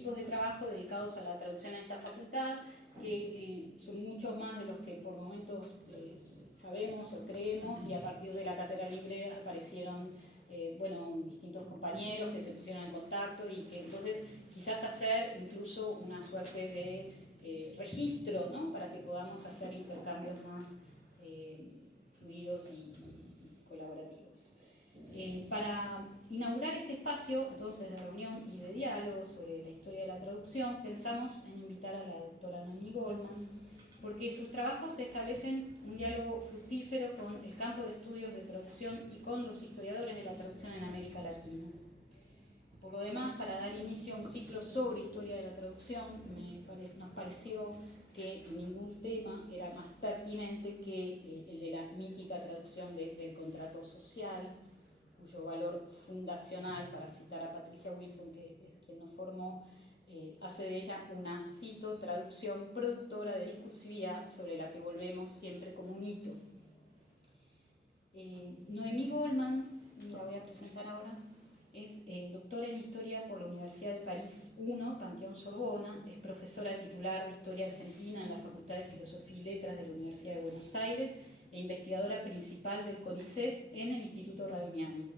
equipos de trabajo dedicados a la traducción en esta facultad, que son muchos más de los que por momentos sabemos o creemos, y a partir de la Cátedra Libre aparecieron distintos compañeros que se pusieron en contacto, y que entonces quizás hacer incluso una suerte de registro, ¿no?, para que podamos hacer intercambios más fluidos y colaborativos. Para inaugurar este espacio, entonces, de reunión y de diálogo sobre la historia de la traducción, pensamos en invitar a la doctora Noemí Goldman, porque sus trabajos establecen un diálogo fructífero con el campo de estudios de traducción y con los historiadores de la traducción en América Latina. Por lo demás, para dar inicio a un ciclo sobre historia de la traducción, nos pareció que ningún tema era más pertinente que el de la mítica traducción del contrato social, cuyo valor fundacional, para citar a Patricia Wilson, que es quien nos formó, hace de ella una, cito, traducción productora de discursividad sobre la que volvemos siempre como un hito. Noemí Goldman, la voy a presentar ahora, es doctora en Historia por la Universidad de París I, Panteón Sorbona, es profesora titular de Historia Argentina en la Facultad de Filosofía y Letras de la Universidad de Buenos Aires e investigadora principal del CONICET en el Instituto Rabiniani,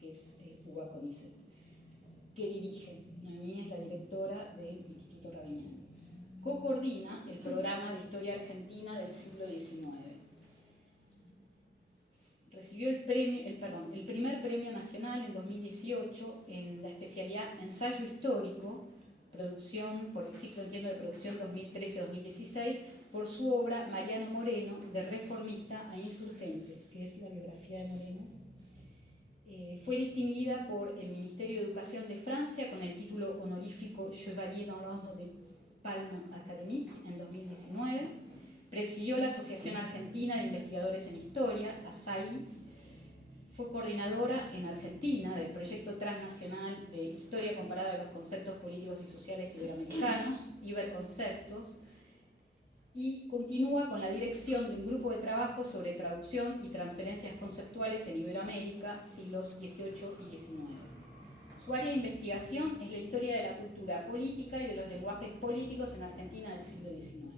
que es UBA CONICET, que dirige. Noemí es la directora del Instituto Rabiniani. Co-coordina el programa de Historia Argentina del siglo XIX. Recibió el primer premio nacional en 2018 en la especialidad Ensayo Histórico, producción por el ciclo entiendo de producción 2013-2016, por su obra Mariano Moreno, de reformista a insurgente, que es la biografía de Moreno. Fue distinguida por el Ministerio de Educación de Francia con el título honorífico Chevalier dans l'ordre de Palme Académique en 2019. Presidió la Asociación Argentina de Investigadores en Historia, ASAI. Fue coordinadora en Argentina del proyecto transnacional de Historia comparada a los conceptos políticos y sociales iberoamericanos, Iberconceptos, y continúa con la dirección de un grupo de trabajo sobre traducción y transferencias conceptuales en Iberoamérica, siglos XVIII y XIX. Su área de investigación es la historia de la cultura política y de los lenguajes políticos en Argentina del siglo XIX.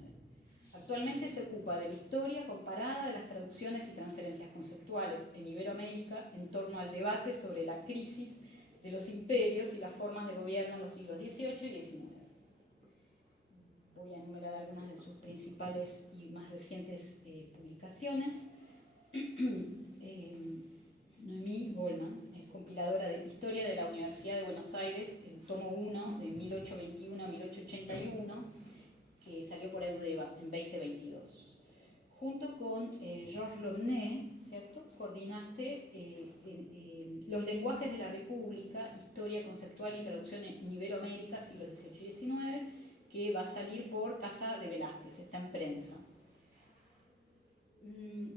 Actualmente se ocupa de la historia comparada de las traducciones y transferencias conceptuales en Iberoamérica en torno al debate sobre la crisis de los imperios y las formas de gobierno en los siglos XVIII y XIX. Voy a enumerar algunas de sus principales y más recientes publicaciones. Noemí Goldman es compiladora de Historia de la Universidad de Buenos Aires, el tomo 1 de 1821 a 1881, que salió por Eudeva en 2022. Junto con Georges Lomné, ¿cierto?, coordinaste Los lenguajes de la República, Historia conceptual y traducción en Iberoamérica, siglos XVIII y XIX, que va a salir por Casa de Velázquez, está en prensa.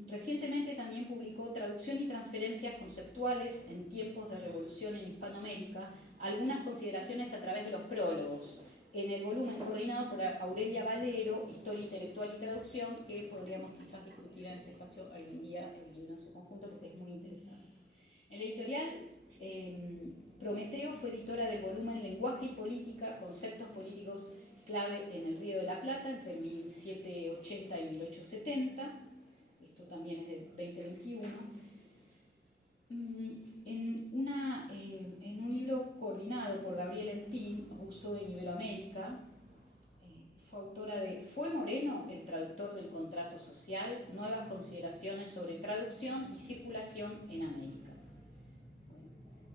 Recientemente también publicó Traducción y transferencias conceptuales en tiempos de revolución en Hispanoamérica, algunas consideraciones a través de los prólogos, en el volumen coordinado por Aurelia Valero, Historia Intelectual y Traducción, que podríamos quizás discutir en este espacio algún día el libro en su conjunto, porque es muy interesante. En la editorial Prometeo fue editora del volumen Lenguaje y Política, Conceptos Políticos Clave en el Río de la Plata, entre 1780 y 1870. Esto también es del 2021. En un libro coordinado por Gabriel Entín, Uso en Iberoamérica, fue autora de ¿Fue Moreno el traductor del contrato social? Nuevas consideraciones sobre traducción y circulación en América.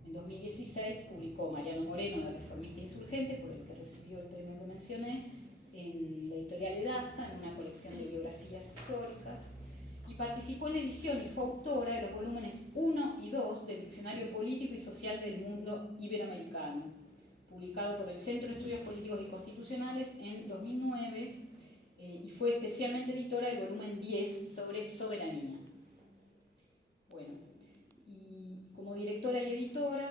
En 2016 publicó Mariano Moreno, La reformista insurgente, por el que recibió el premio que mencioné, en la editorial Edasa, en una colección de biografías históricas, y participó en la edición y fue autora de los volúmenes 1 y 2 del Diccionario Político y Social del Mundo Iberoamericano, publicado por el Centro de Estudios Políticos y Constitucionales en 2009, y fue especialmente editora del volumen 10 sobre soberanía. Bueno, y como directora y editora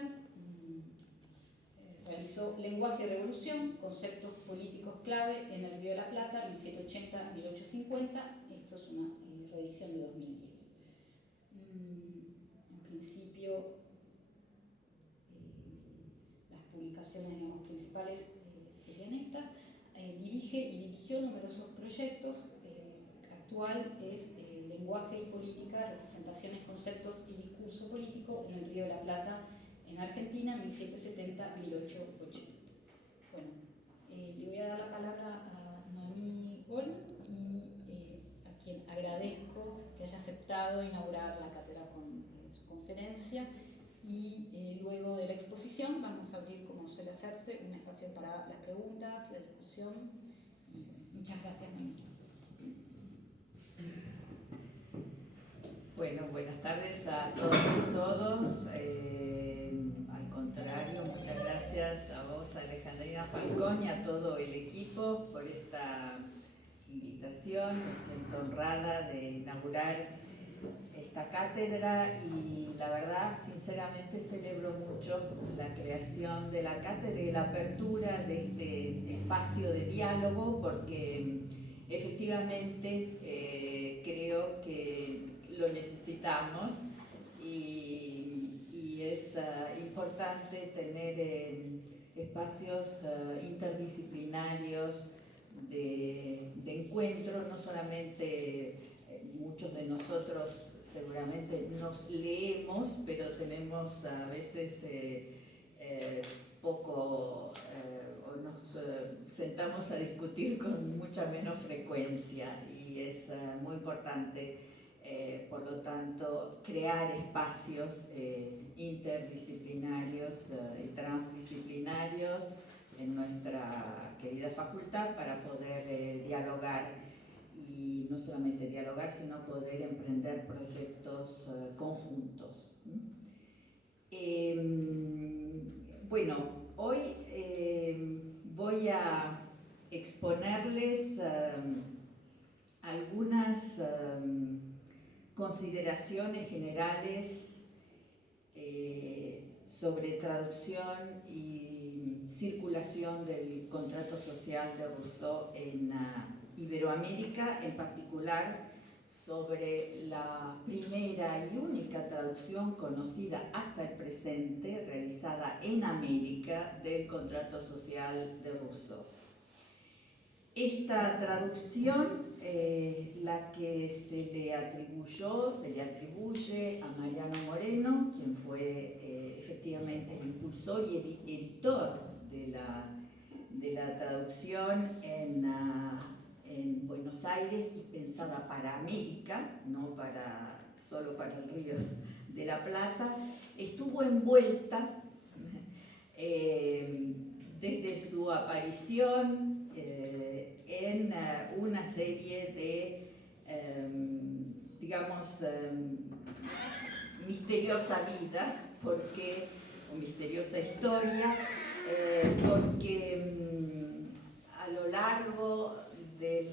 realizó Lenguaje y Revolución, Conceptos Políticos Clave en el Río de la Plata, 1780-1850. Esto es una reedición de 2010. En principio, las publicaciones, digamos, principales serían estas. Dirige y dirigió numerosos proyectos. Actual es Lenguaje y Política, Representaciones, Conceptos y Discurso Político en el Río de la Plata, en Argentina, 1770-1880. Bueno, le voy a dar la palabra a Noemí Gol, y a quien agradezco que haya aceptado inaugurar la cátedra con su conferencia. Y luego de la exposición vamos a abrir, como suele hacerse, un espacio para las preguntas, la discusión. Y bueno, muchas gracias, Noemí. Bueno, buenas tardes a todos y todos. Al contrario, muchas gracias a vos, Alejandrina Falcón, y a todo el equipo por esta invitación. Me siento honrada de inaugurar esta cátedra y la verdad, sinceramente, celebro mucho la creación de la cátedra y la apertura de este espacio de diálogo, porque efectivamente creo que lo necesitamos y es importante tener espacios interdisciplinarios de encuentro. No solamente muchos de nosotros seguramente nos leemos, pero tenemos a veces poco o nos sentamos a discutir con mucha menos frecuencia, y es muy importante por lo tanto crear espacios interdisciplinarios y transdisciplinarios en nuestra querida facultad para poder dialogar, y no solamente dialogar, sino poder emprender proyectos conjuntos. Bueno, hoy voy a exponerles algunas consideraciones generales sobre traducción y circulación del contrato social de Rousseau en Iberoamérica, en particular sobre la primera y única traducción conocida hasta el presente realizada en América del contrato social de Rousseau. Esta traducción, la que se le atribuye a Mariano Moreno, quien fue efectivamente el impulsor y editor de la traducción en Buenos Aires, y pensada para América, no solo para el Río de la Plata, estuvo envuelta desde su aparición en una serie de, misteriosa vida, o misteriosa historia, porque a lo largo de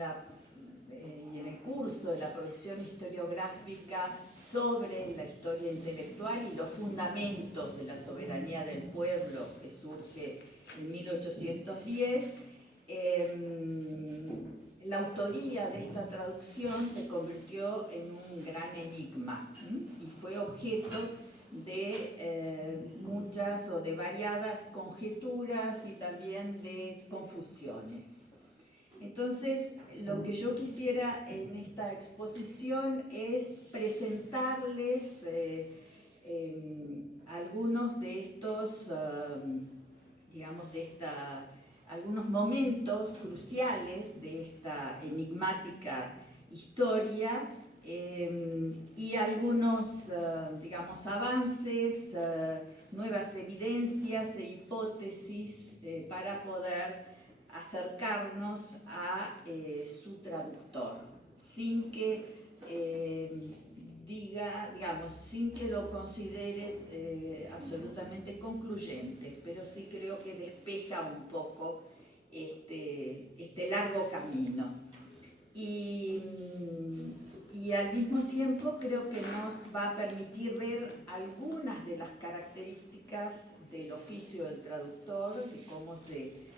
y en el curso de la producción historiográfica sobre la historia intelectual y los fundamentos de la soberanía del pueblo, que surge en 1810, la autoría de esta traducción se convirtió en un gran enigma y fue objeto de muchas o de variadas conjeturas y también de confusiones. Entonces, lo que yo quisiera en esta exposición es presentarles algunos de estos, algunos momentos cruciales de esta enigmática historia, y algunos, avances, nuevas evidencias e hipótesis para poder acercarnos a su traductor, sin que sin que lo considere absolutamente concluyente, pero sí creo que despeja un poco este largo camino. Y al mismo tiempo creo que nos va a permitir ver algunas de las características del oficio del traductor, de cómo se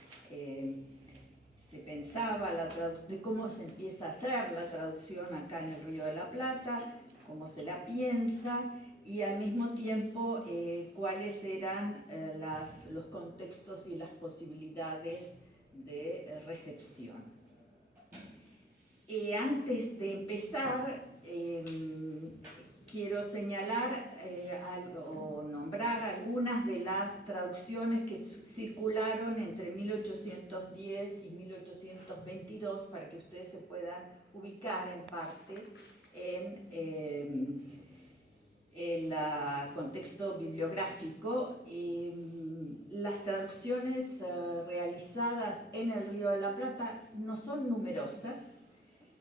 pensaba la traducción, de cómo se empieza a hacer la traducción acá en el Río de la Plata, cómo se la piensa, y al mismo tiempo cuáles eran los contextos y las posibilidades de recepción. Antes de empezar, quiero señalar o nombrar algunas de las traducciones que circularon entre 1810 y 1822 para que ustedes se puedan ubicar en parte en el contexto bibliográfico. Las traducciones realizadas en el Río de la Plata no son numerosas,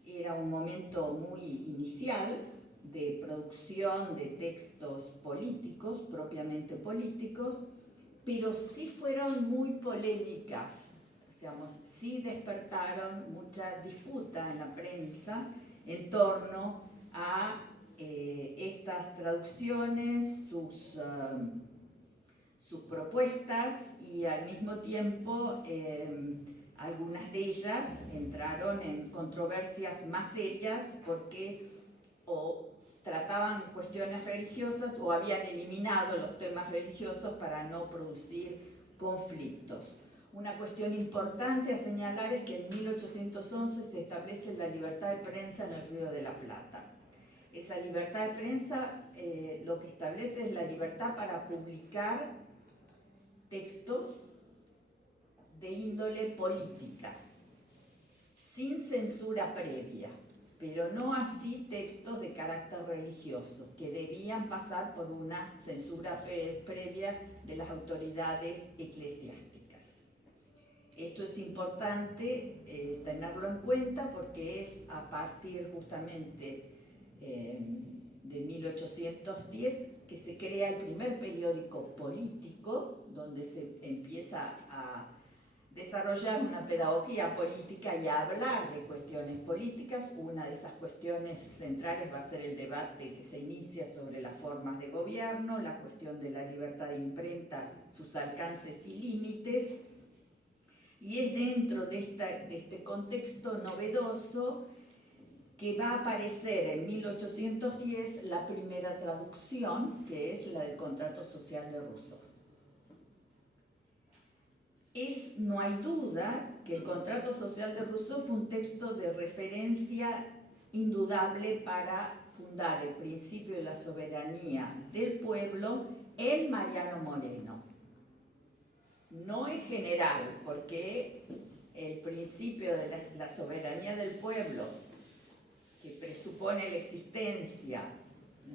era un momento muy inicial de producción de textos políticos, propiamente políticos, pero sí fueron muy polémicas, digamos, sí despertaron mucha disputa en la prensa en torno a estas traducciones, sus propuestas, y al mismo tiempo algunas de ellas entraron en controversias más serias porque o trataban cuestiones religiosas o habían eliminado los temas religiosos para no producir conflictos. Una cuestión importante a señalar es que en 1811 se establece la libertad de prensa en el Río de la Plata. Esa libertad de prensa lo que establece es la libertad para publicar textos de índole política, sin censura previa, pero no así textos de carácter religioso, que debían pasar por una censura previa de las autoridades eclesiásticas. Esto es importante tenerlo en cuenta porque es a partir justamente de 1810 que se crea el primer periódico político, donde se empieza a desarrollar una pedagogía política y a hablar de cuestiones políticas. Una de esas cuestiones centrales va a ser el debate que se inicia sobre las formas de gobierno, la cuestión de la libertad de imprenta, sus alcances y límites. Y es dentro de este contexto novedoso que va a aparecer en 1810 la primera traducción, que es la del Contrato Social de Rousseau. No hay duda que el Contrato Social de Rousseau fue un texto de referencia indudable para fundar el principio de la soberanía del pueblo en Mariano Moreno. No en general, porque el principio de la soberanía del pueblo, que presupone la existencia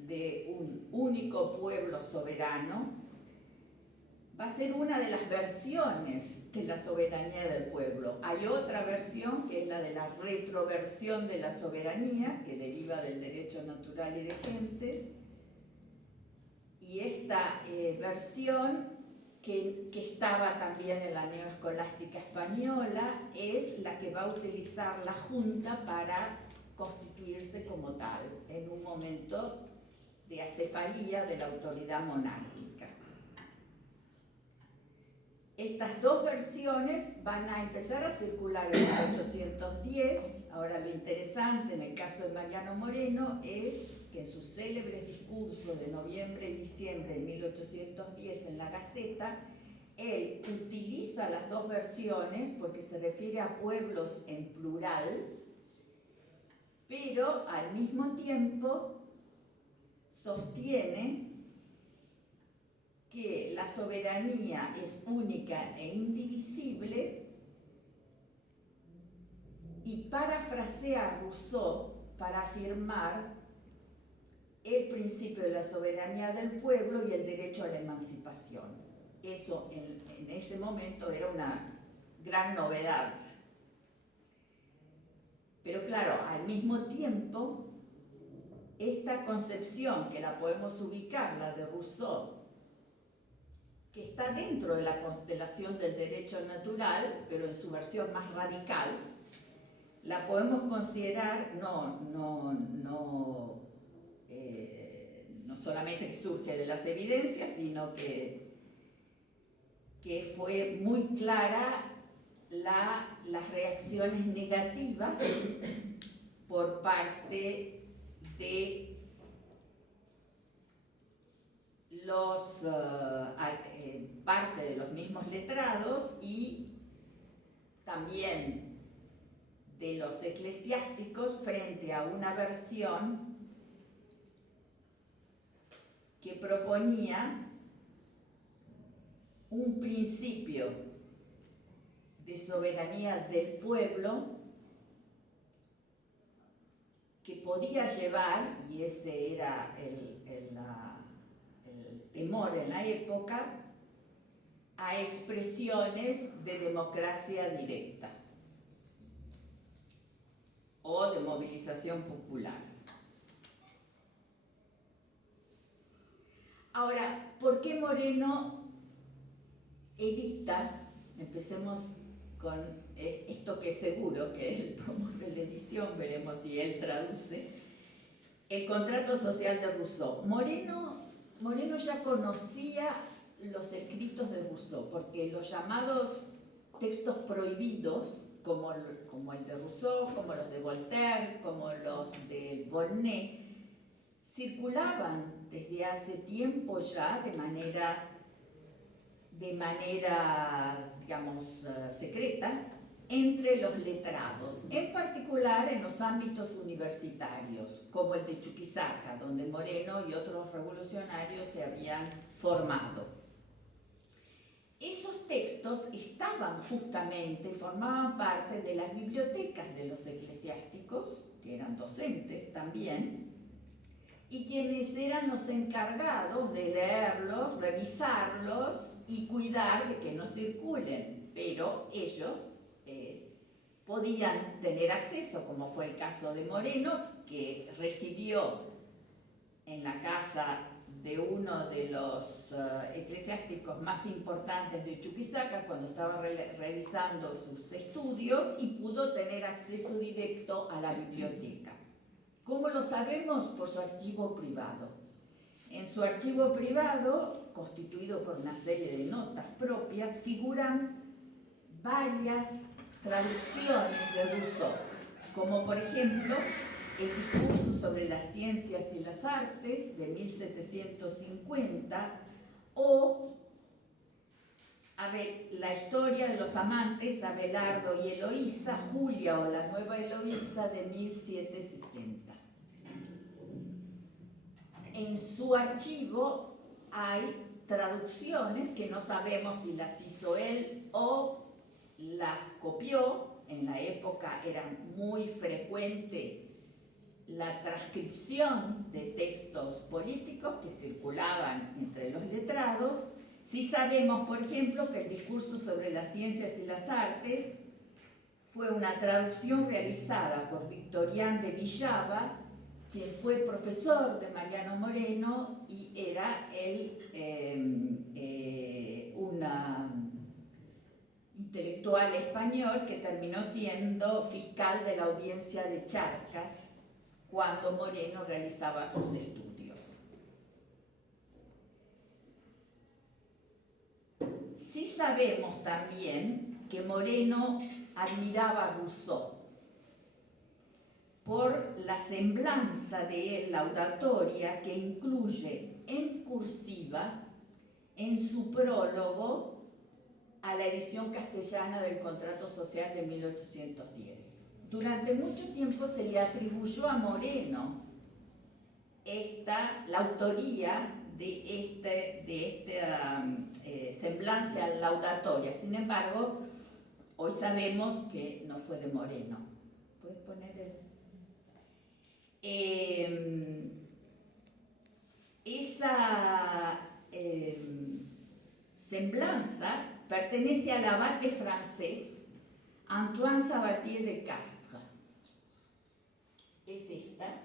de un único pueblo soberano, va a ser una de las versiones de la soberanía del pueblo. Hay otra versión que es la de la retroversión de la soberanía, que deriva del derecho natural y de gente, y esta versión que estaba también en la neoescolástica española es la que va a utilizar la Junta para constituirse como tal en un momento de acefalía de la autoridad monárquica. Estas dos versiones van a empezar a circular en 1810. Ahora, lo interesante en el caso de Mariano Moreno es que en sus célebres discursos de noviembre y diciembre de 1810 en la Gaceta, él utiliza las dos versiones porque se refiere a pueblos en plural, pero al mismo tiempo sostiene que la soberanía es única e indivisible, y parafrasea a Rousseau para afirmar el principio de la soberanía del pueblo y el derecho a la emancipación. Eso en ese momento era una gran novedad. Pero claro, al mismo tiempo, esta concepción que la podemos ubicar, la de Rousseau, que está dentro de la constelación del derecho natural, pero en su versión más radical, la podemos considerar no solamente que surge de las evidencias, sino que fue muy clara las reacciones negativas por parte de parte de los mismos letrados y también de los eclesiásticos frente a una versión que proponía un principio de soberanía del pueblo que podía llevar, y ese era el temor en la época, a expresiones de democracia directa o de movilización popular. Ahora, ¿por qué Moreno edita? Empecemos con esto que es seguro, que él promueve la edición, veremos si él traduce, el contrato social de Rousseau. Moreno ya conocía los escritos de Rousseau, porque los llamados textos prohibidos, como el de Rousseau, como los de Voltaire, como los de Volney, circulaban desde hace tiempo ya de manera digamos, secreta entre los letrados, en particular en los ámbitos universitarios, como el de Chuquisaca, donde Moreno y otros revolucionarios se habían formado. Esos textos estaban justamente, formaban parte de las bibliotecas de los eclesiásticos, que eran docentes también, y quienes eran los encargados de leerlos, revisarlos y cuidar de que no circulen, pero ellos podían tener acceso, como fue el caso de Moreno, que residió en la casa de uno de los eclesiásticos más importantes de Chuquisaca cuando estaba realizando sus estudios y pudo tener acceso directo a la biblioteca. ¿Cómo lo sabemos? Por su archivo privado. En su archivo privado, constituido por una serie de notas propias, figuran varias traducciones de Rousseau, como por ejemplo el discurso sobre las ciencias y las artes de 1750 o la historia de los amantes Abelardo y Eloísa, Julia o la nueva Eloísa de 1760. En su archivo hay traducciones que no sabemos si las hizo él o las copió. En la época era muy frecuente la transcripción de textos políticos que circulaban entre los letrados. Sí sabemos, por ejemplo, que el discurso sobre las ciencias y las artes fue una traducción realizada por Victorián de Villava, quien fue profesor de Mariano Moreno y era un intelectual español que terminó siendo fiscal de la audiencia de Charcas cuando Moreno realizaba sus estudios. Sí sabemos también que Moreno admiraba a Rousseau por la semblanza de él laudatoria que incluye en cursiva en su prólogo a la edición castellana del Contrato Social de 1810. Durante mucho tiempo se le atribuyó a Moreno la autoría de esta semblanza laudatoria. Sin embargo, hoy sabemos que no fue de Moreno. ¿Puedes poner esa semblanza pertenece al abate francés Antoine Sabatier de Castres. Es esta.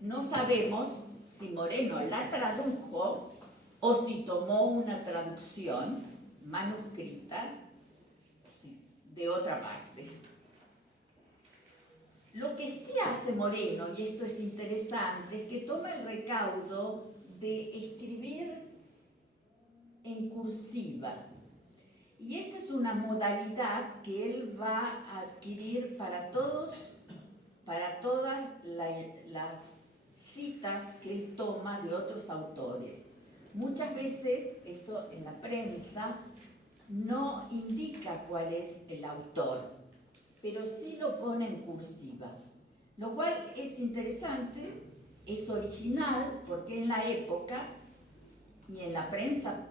No sabemos si Moreno la tradujo o si tomó una traducción manuscrita de otra parte. Lo que sí hace Moreno, y esto es interesante, es que toma el recaudo de escribir en cursiva. Y esta es una modalidad que él va a adquirir para todas las citas que él toma de otros autores. Muchas veces esto en la prensa no indica cuál es el autor. pero sí lo pone en cursiva, lo cual es interesante, es original, porque en la época y en la prensa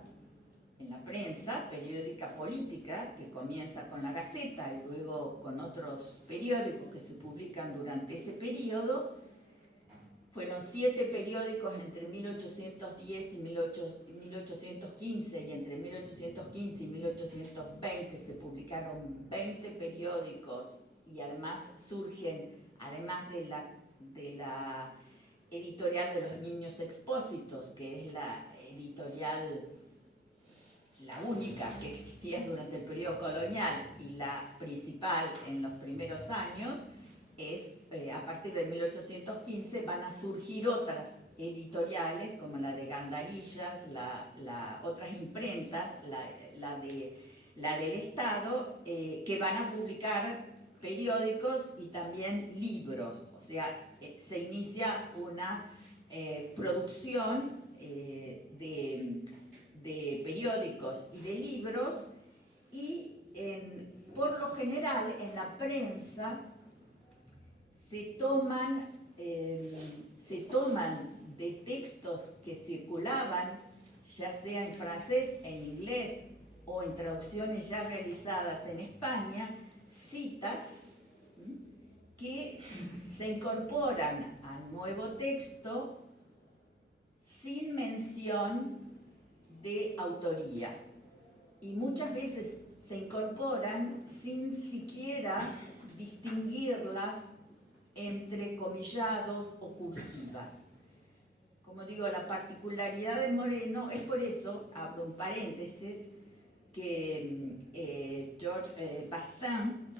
periódica política, que comienza con la Gaceta y luego con otros periódicos que se publican durante ese periodo, fueron 7 periódicos entre 1810 y 1815, y entre 1815 y 1820 se publicaron 20 periódicos, y además surgen, además de la editorial de los Niños Expósitos, que es la editorial, la única que existía durante el periodo colonial y la principal en los primeros años, a partir de 1815 van a surgir otras editoriales como la de Gandarillas, otras imprentas, la del Estado, que van a publicar periódicos y también libros. O sea, se inicia una producción de periódicos y de libros, y por lo general en la prensa se toman de textos que circulaban, ya sea en francés, en inglés o en traducciones ya realizadas en España, citas que se incorporan al nuevo texto sin mención de autoría, y muchas veces se incorporan sin siquiera distinguirlas entre comillados o cursivas. Como digo, la particularidad de Moreno, es por eso, abro un paréntesis, que Georges Bastaing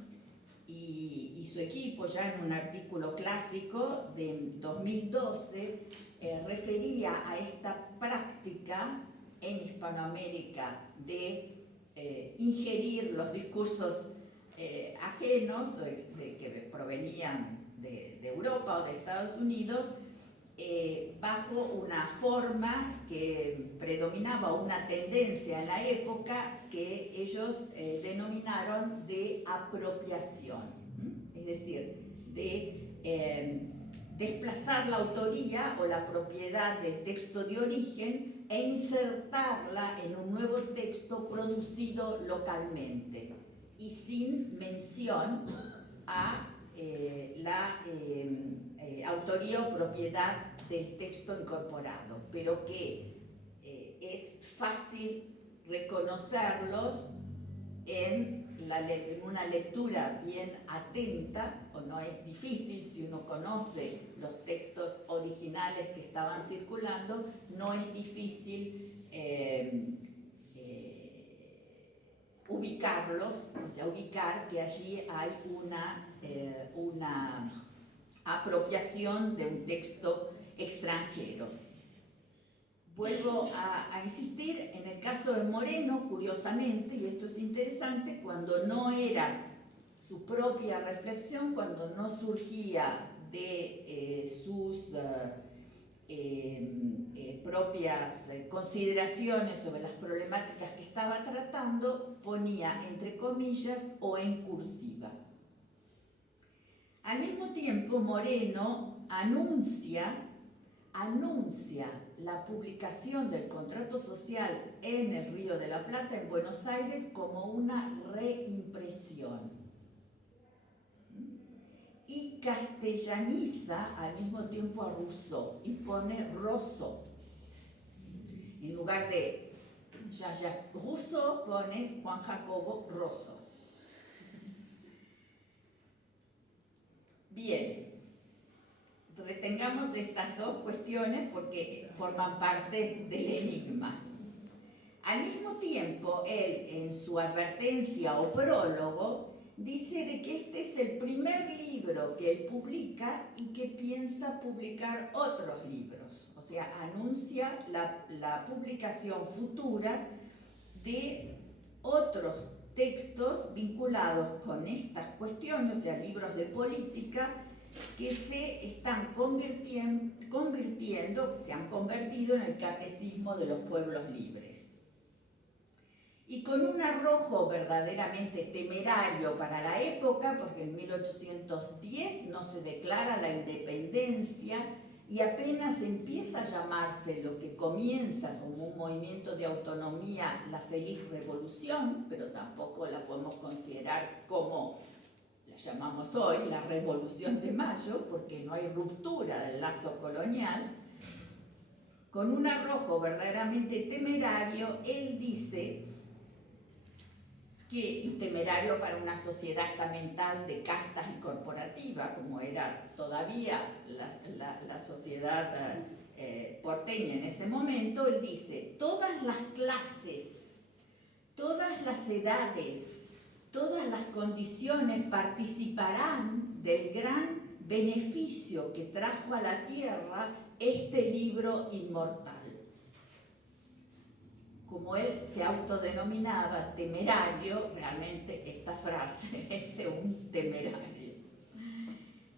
y su equipo, ya en un artículo clásico de 2012, refería a esta práctica en Hispanoamérica de ingerir los discursos ajenos que provenían de Europa o de Estados Unidos, bajo una forma que predominaba, una tendencia en la época que ellos denominaron de apropiación, es decir, de desplazar la autoría o la propiedad del texto de origen e insertarla en un nuevo texto producido localmente y sin mención a la autoría o propiedad del texto incorporado, pero que es fácil reconocerlos en una lectura bien atenta, o no es difícil si uno conoce los textos originales que estaban circulando, no es difícil ubicarlos, o sea, ubicar que allí hay una apropiación de un texto extranjero. Vuelvo a insistir, en el caso de Moreno, curiosamente, y esto es interesante, cuando no era su propia reflexión, cuando no surgía de sus propias consideraciones sobre las problemáticas que estaba tratando, ponía entre comillas o en cursiva. Al mismo tiempo, Moreno anuncia la publicación del contrato social en el Río de la Plata, en Buenos Aires, como una reimpresión. Y castellaniza al mismo tiempo a Rousseau y pone Rousseau. En lugar de Jean-Jacques Rousseau, pone Juan Jacobo Rosso. Bien. Retengamos estas dos cuestiones porque forman parte del enigma. Al mismo tiempo, él, en su advertencia o prólogo, dice de que este es el primer libro que él publica y que piensa publicar otros libros. O sea, anuncia la publicación futura de otros textos vinculados con estas cuestiones, o sea, libros de política, que se están convirtiendo, se han convertido en el catecismo de los pueblos libres. y con un arrojo verdaderamente temerario para la época, porque en 1810 no se declara la independencia y apenas empieza a llamarse lo que comienza como un movimiento de autonomía, la Feliz Revolución, pero tampoco la podemos considerar como la llamamos hoy, la Revolución de Mayo, porque no hay ruptura del lazo colonial. Con un arrojo verdaderamente temerario, él dice y temerario para una sociedad estamental de castas y corporativa, como era todavía la sociedad porteña en ese momento, él dice: todas las clases, todas las edades, todas las condiciones participarán del gran beneficio que trajo a la tierra este libro inmortal. Como él se autodenominaba temerario, realmente esta frase es de un temerario.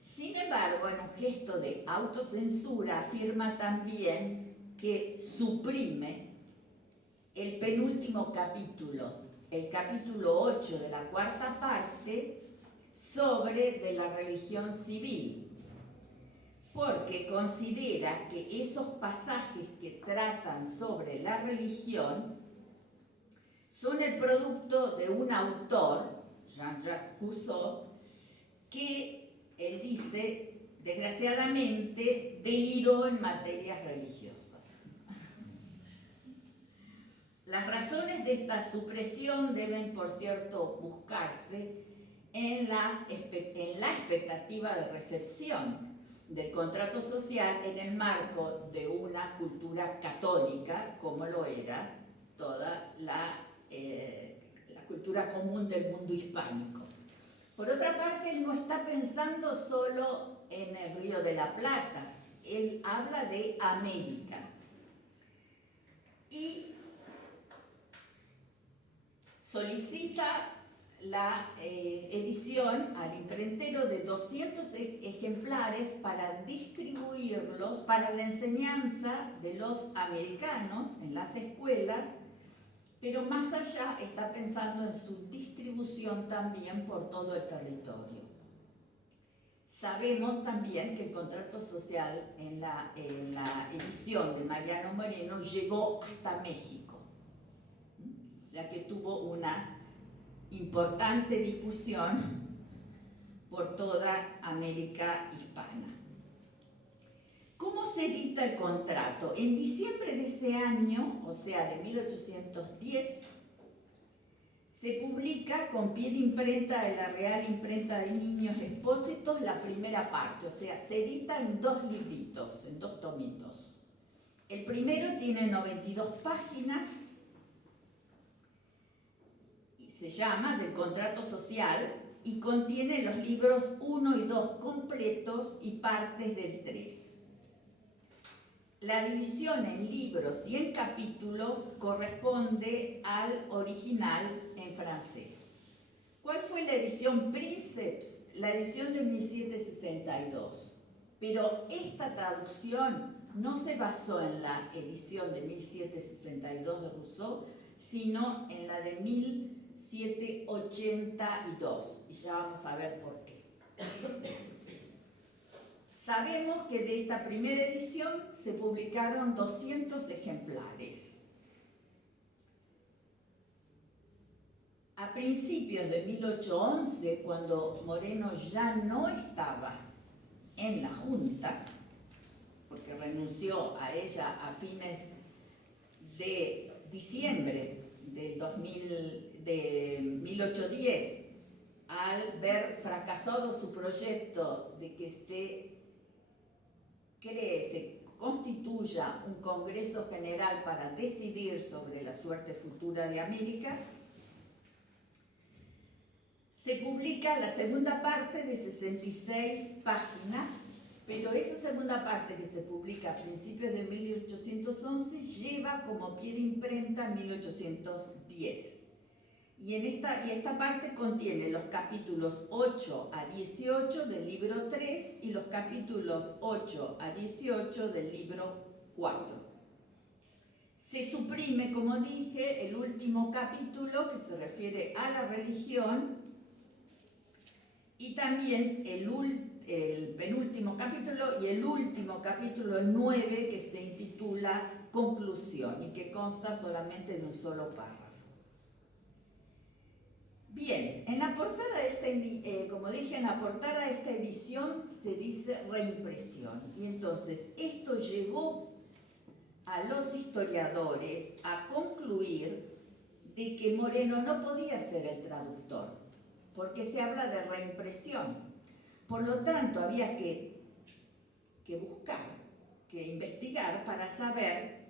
Sin embargo, en un gesto de autocensura, afirma también que suprime el penúltimo capítulo, el capítulo 8 de la cuarta parte, sobre de la religión civil, porque considera que esos pasajes que tratan sobre la religión son el producto de un autor, Jean-Jacques Rousseau, que él dice, desgraciadamente, deliró en materias religiosas. Las razones de esta supresión deben, por cierto, buscarse en la expectativa de recepción del contrato social en el marco de una cultura católica, como lo era toda la cultura común del mundo hispánico. Por otra parte, él no está pensando solo en el Río de la Plata, él habla de América. Y solicita la edición al imprentero de 200 ejemplares para distribuirlos para la enseñanza de los americanos en las escuelas, pero más allá está pensando en su distribución también por todo el territorio. Sabemos también que el contrato social en la edición de Mariano Moreno llegó hasta México, o sea que tuvo una importante difusión por toda América hispana. ¿Cómo se edita el contrato? En diciembre de ese año, o sea, de 1810, se publica con pie de imprenta de la Real Imprenta de Niños Expósitos la primera parte, o sea, se edita en 2 libritos, en 2 tomitos. El primero tiene 92 páginas, se llama Del Contrato Social y contiene los libros 1 y 2 completos y partes del 3. La división en libros y en capítulos corresponde al original en francés. ¿Cuál fue la edición Princeps? La edición de 1762. Pero esta traducción no se basó en la edición de 1762 de Rousseau, sino en la de 1782, y ya vamos a ver por qué. Sabemos que de esta primera edición se publicaron 200 ejemplares. A principios de 1811, cuando Moreno ya no estaba en la Junta, porque renunció a ella a fines de diciembre de 1810, al ver fracasado su proyecto de que se constituya un Congreso General para decidir sobre la suerte futura de América, se publica la segunda parte de 66 páginas, pero esa segunda parte que se publica a principios de 1811 lleva como pie de imprenta 1810. Y esta parte contiene los capítulos 8 a 18 del libro 3 y los capítulos 8 a 18 del libro 4. Se suprime, como dije, el último capítulo que se refiere a la religión y también el penúltimo capítulo y el último capítulo, el 9, que se intitula Conclusión y que consta solamente de un solo párrafo. Bien, en la portada de como dije, en la portada de esta edición se dice reimpresión y entonces esto llevó a los historiadores a concluir de que Moreno no podía ser el traductor, porque se habla de reimpresión. Por lo tanto, había que buscar, que investigar para saber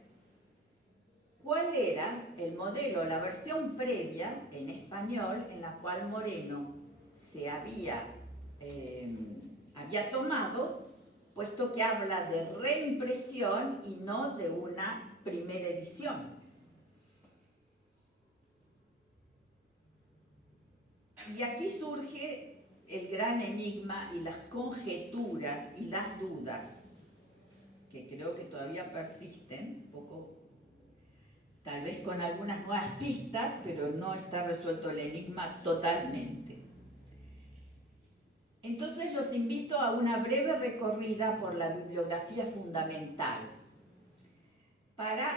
cuál era el modelo, la versión previa en español en la cual Moreno se había tomado, puesto que habla de reimpresión y no de una primera edición. Y aquí surge el gran enigma y las conjeturas y las dudas, que creo que todavía persisten, un poco, tal vez con algunas nuevas pistas, pero no está resuelto el enigma totalmente. Entonces los invito a una breve recorrida por la bibliografía fundamental para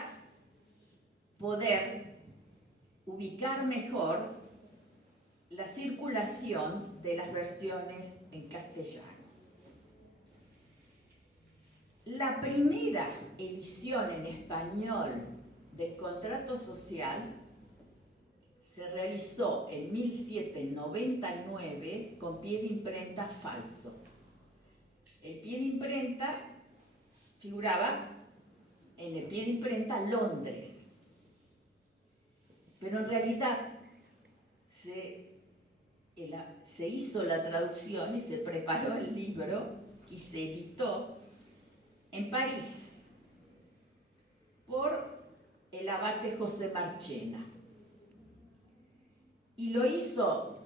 poder ubicar mejor la circulación de las versiones en castellano. La primera edición en español del contrato social se realizó en 1799 con pie de imprenta falso. El pie de imprenta figuraba en el pie de imprenta Londres, pero en realidad se hizo la traducción y se preparó el libro y se editó en París por el abate José Marchena. Y lo hizo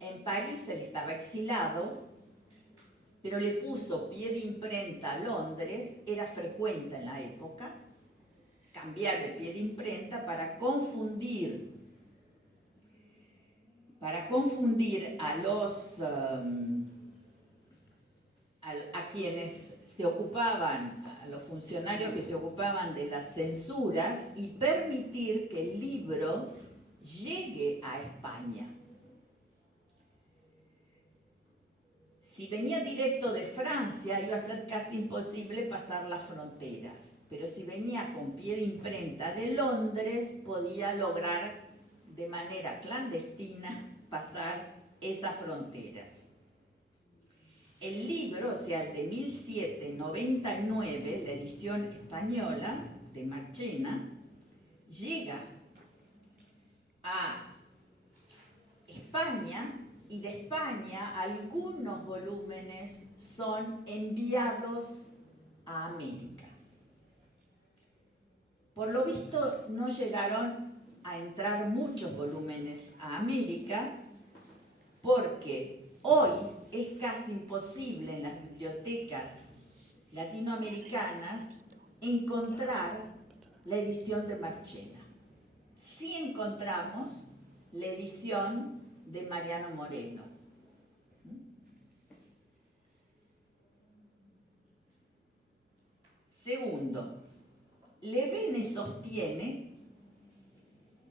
en París, él estaba exilado, pero le puso pie de imprenta a Londres. Era frecuente en la época cambiar el pie de imprenta para confundir a quienes se ocupaban, a los funcionarios que se ocupaban de las censuras y permitir que el libro llegue a España. Si venía directo de Francia, iba a ser casi imposible pasar las fronteras, pero si venía con pie de imprenta de Londres, podía lograr de manera clandestina pasar esas fronteras. El libro, o sea, el de 1799, la edición española de Marchena, llega a España y de España algunos volúmenes son enviados a América. Por lo visto no llegaron a entrar muchos volúmenes a América porque hoy es casi imposible en las bibliotecas latinoamericanas encontrar la edición de Marchena. Sí encontramos la edición de Mariano Moreno. Segundo, Levene sostiene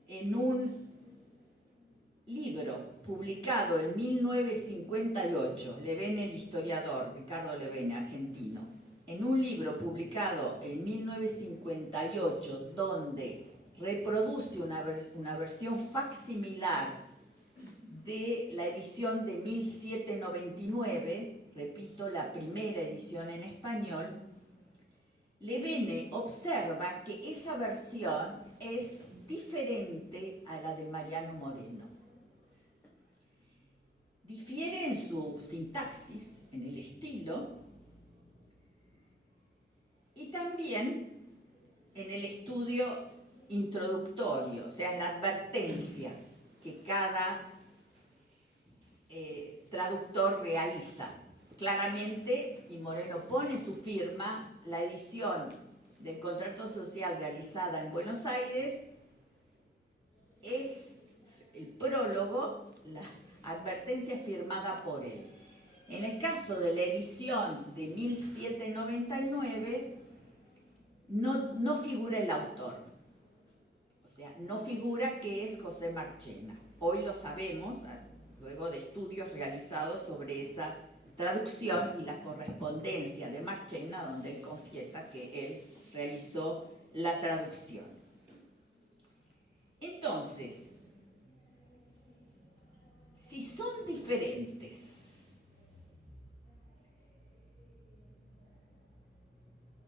en un libro publicado en 1958, Levene, el historiador, Ricardo Levene, argentino, en un libro publicado en 1958 donde reproduce una versión facsimilar de la edición de 1799, repito, la primera edición en español, Levene observa que esa versión es diferente a la de Mariano Moreno. Difiere en su sintaxis, en el estilo, y también en el estudio introductorio, o sea, en la advertencia que cada traductor realiza. Claramente, y Moreno pone su firma, la edición del contrato social realizada en Buenos Aires es el prólogo, la advertencia firmada por él. En el caso de la edición de 1799, no figura el autor, o sea, no figura que es José Marchena. Hoy lo sabemos, luego de estudios realizados sobre esa traducción y la correspondencia de Marchena, donde él confiesa que él realizó la traducción. Entonces, si son diferentes,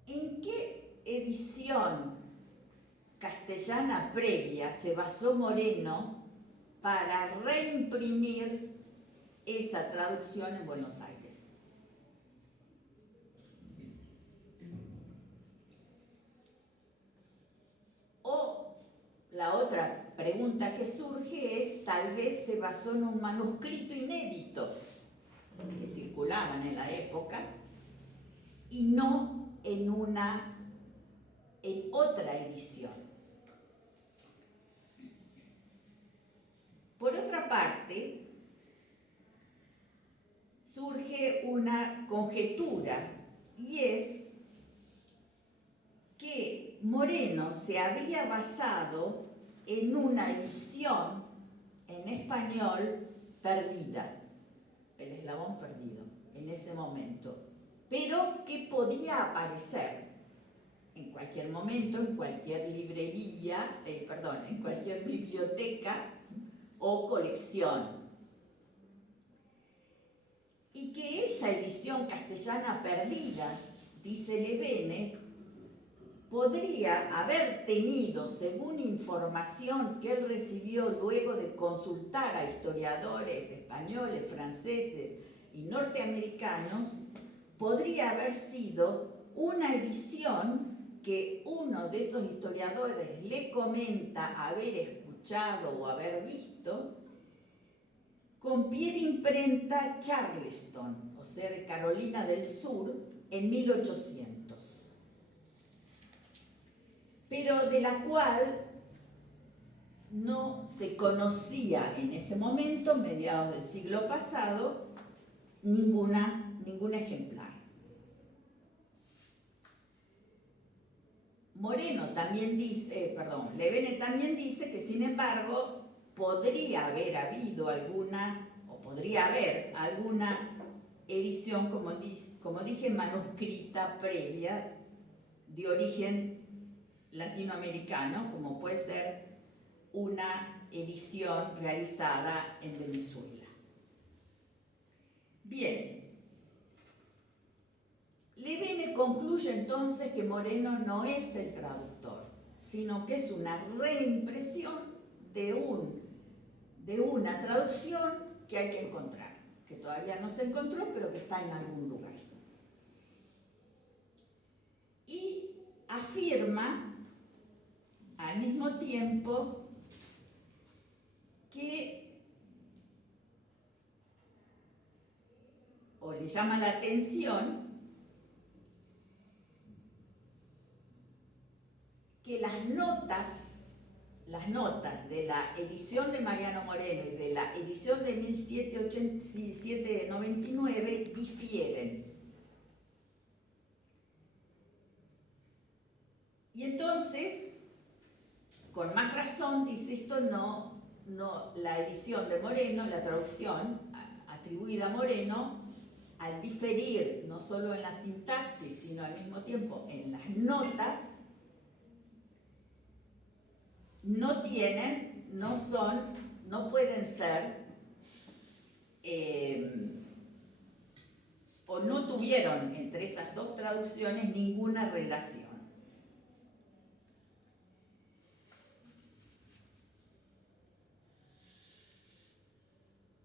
¿en qué edición castellana previa se basó Moreno para reimprimir esa traducción en Buenos Aires? O la otra pregunta que surge es, tal vez se basó en un manuscrito inédito que circulaban en la época y no en otra edición. Por otra parte, surge una conjetura, y es que Moreno se habría basado en una edición en español perdida, el eslabón perdido, en ese momento, pero que podía aparecer en cualquier momento, en cualquier librería, en cualquier biblioteca o colección. Y que esa edición castellana perdida, dice Levene, podría haber tenido, según información que él recibió luego de consultar a historiadores españoles, franceses y norteamericanos, podría haber sido una edición que uno de esos historiadores le comenta haber escuchado o haber visto, con pie de imprenta Charleston, o sea, de Carolina del Sur, en 1800, pero de la cual no se conocía en ese momento, mediados del siglo pasado, ningún ejemplar. Levene también dice que, sin embargo, podría haber alguna edición, como dije, manuscrita previa de origen latinoamericano, como puede ser una edición realizada en Venezuela. Bien, Levene concluye entonces que Moreno no es el traductor, sino que es una reimpresión de una traducción que hay que encontrar, que todavía no se encontró, pero que está en algún lugar. Y afirma al mismo tiempo le llama la atención que las notas de la edición de Mariano Moreno y de la edición de 1799 difieren. Y entonces, con más razón, dice esto, la edición de Moreno, la traducción atribuida a Moreno, al diferir no solo en la sintaxis, sino al mismo tiempo en las notas, no pueden ser, o no tuvieron entre esas dos traducciones ninguna relación.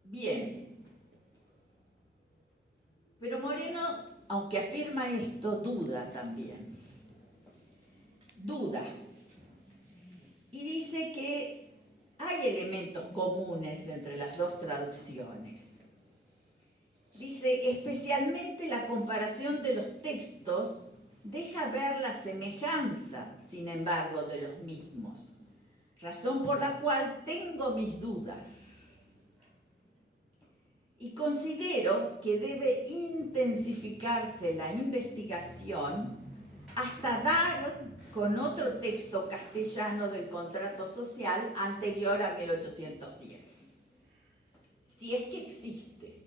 Bien, pero Moreno, aunque afirma esto, duda también. Duda. Y dice que hay elementos comunes entre las dos traducciones. Dice, especialmente la comparación de los textos deja ver la semejanza, sin embargo, de los mismos, razón por la cual tengo mis dudas. Y considero que debe intensificarse la investigación hasta dar con otro texto castellano del contrato social anterior a 1810. Si es que existe,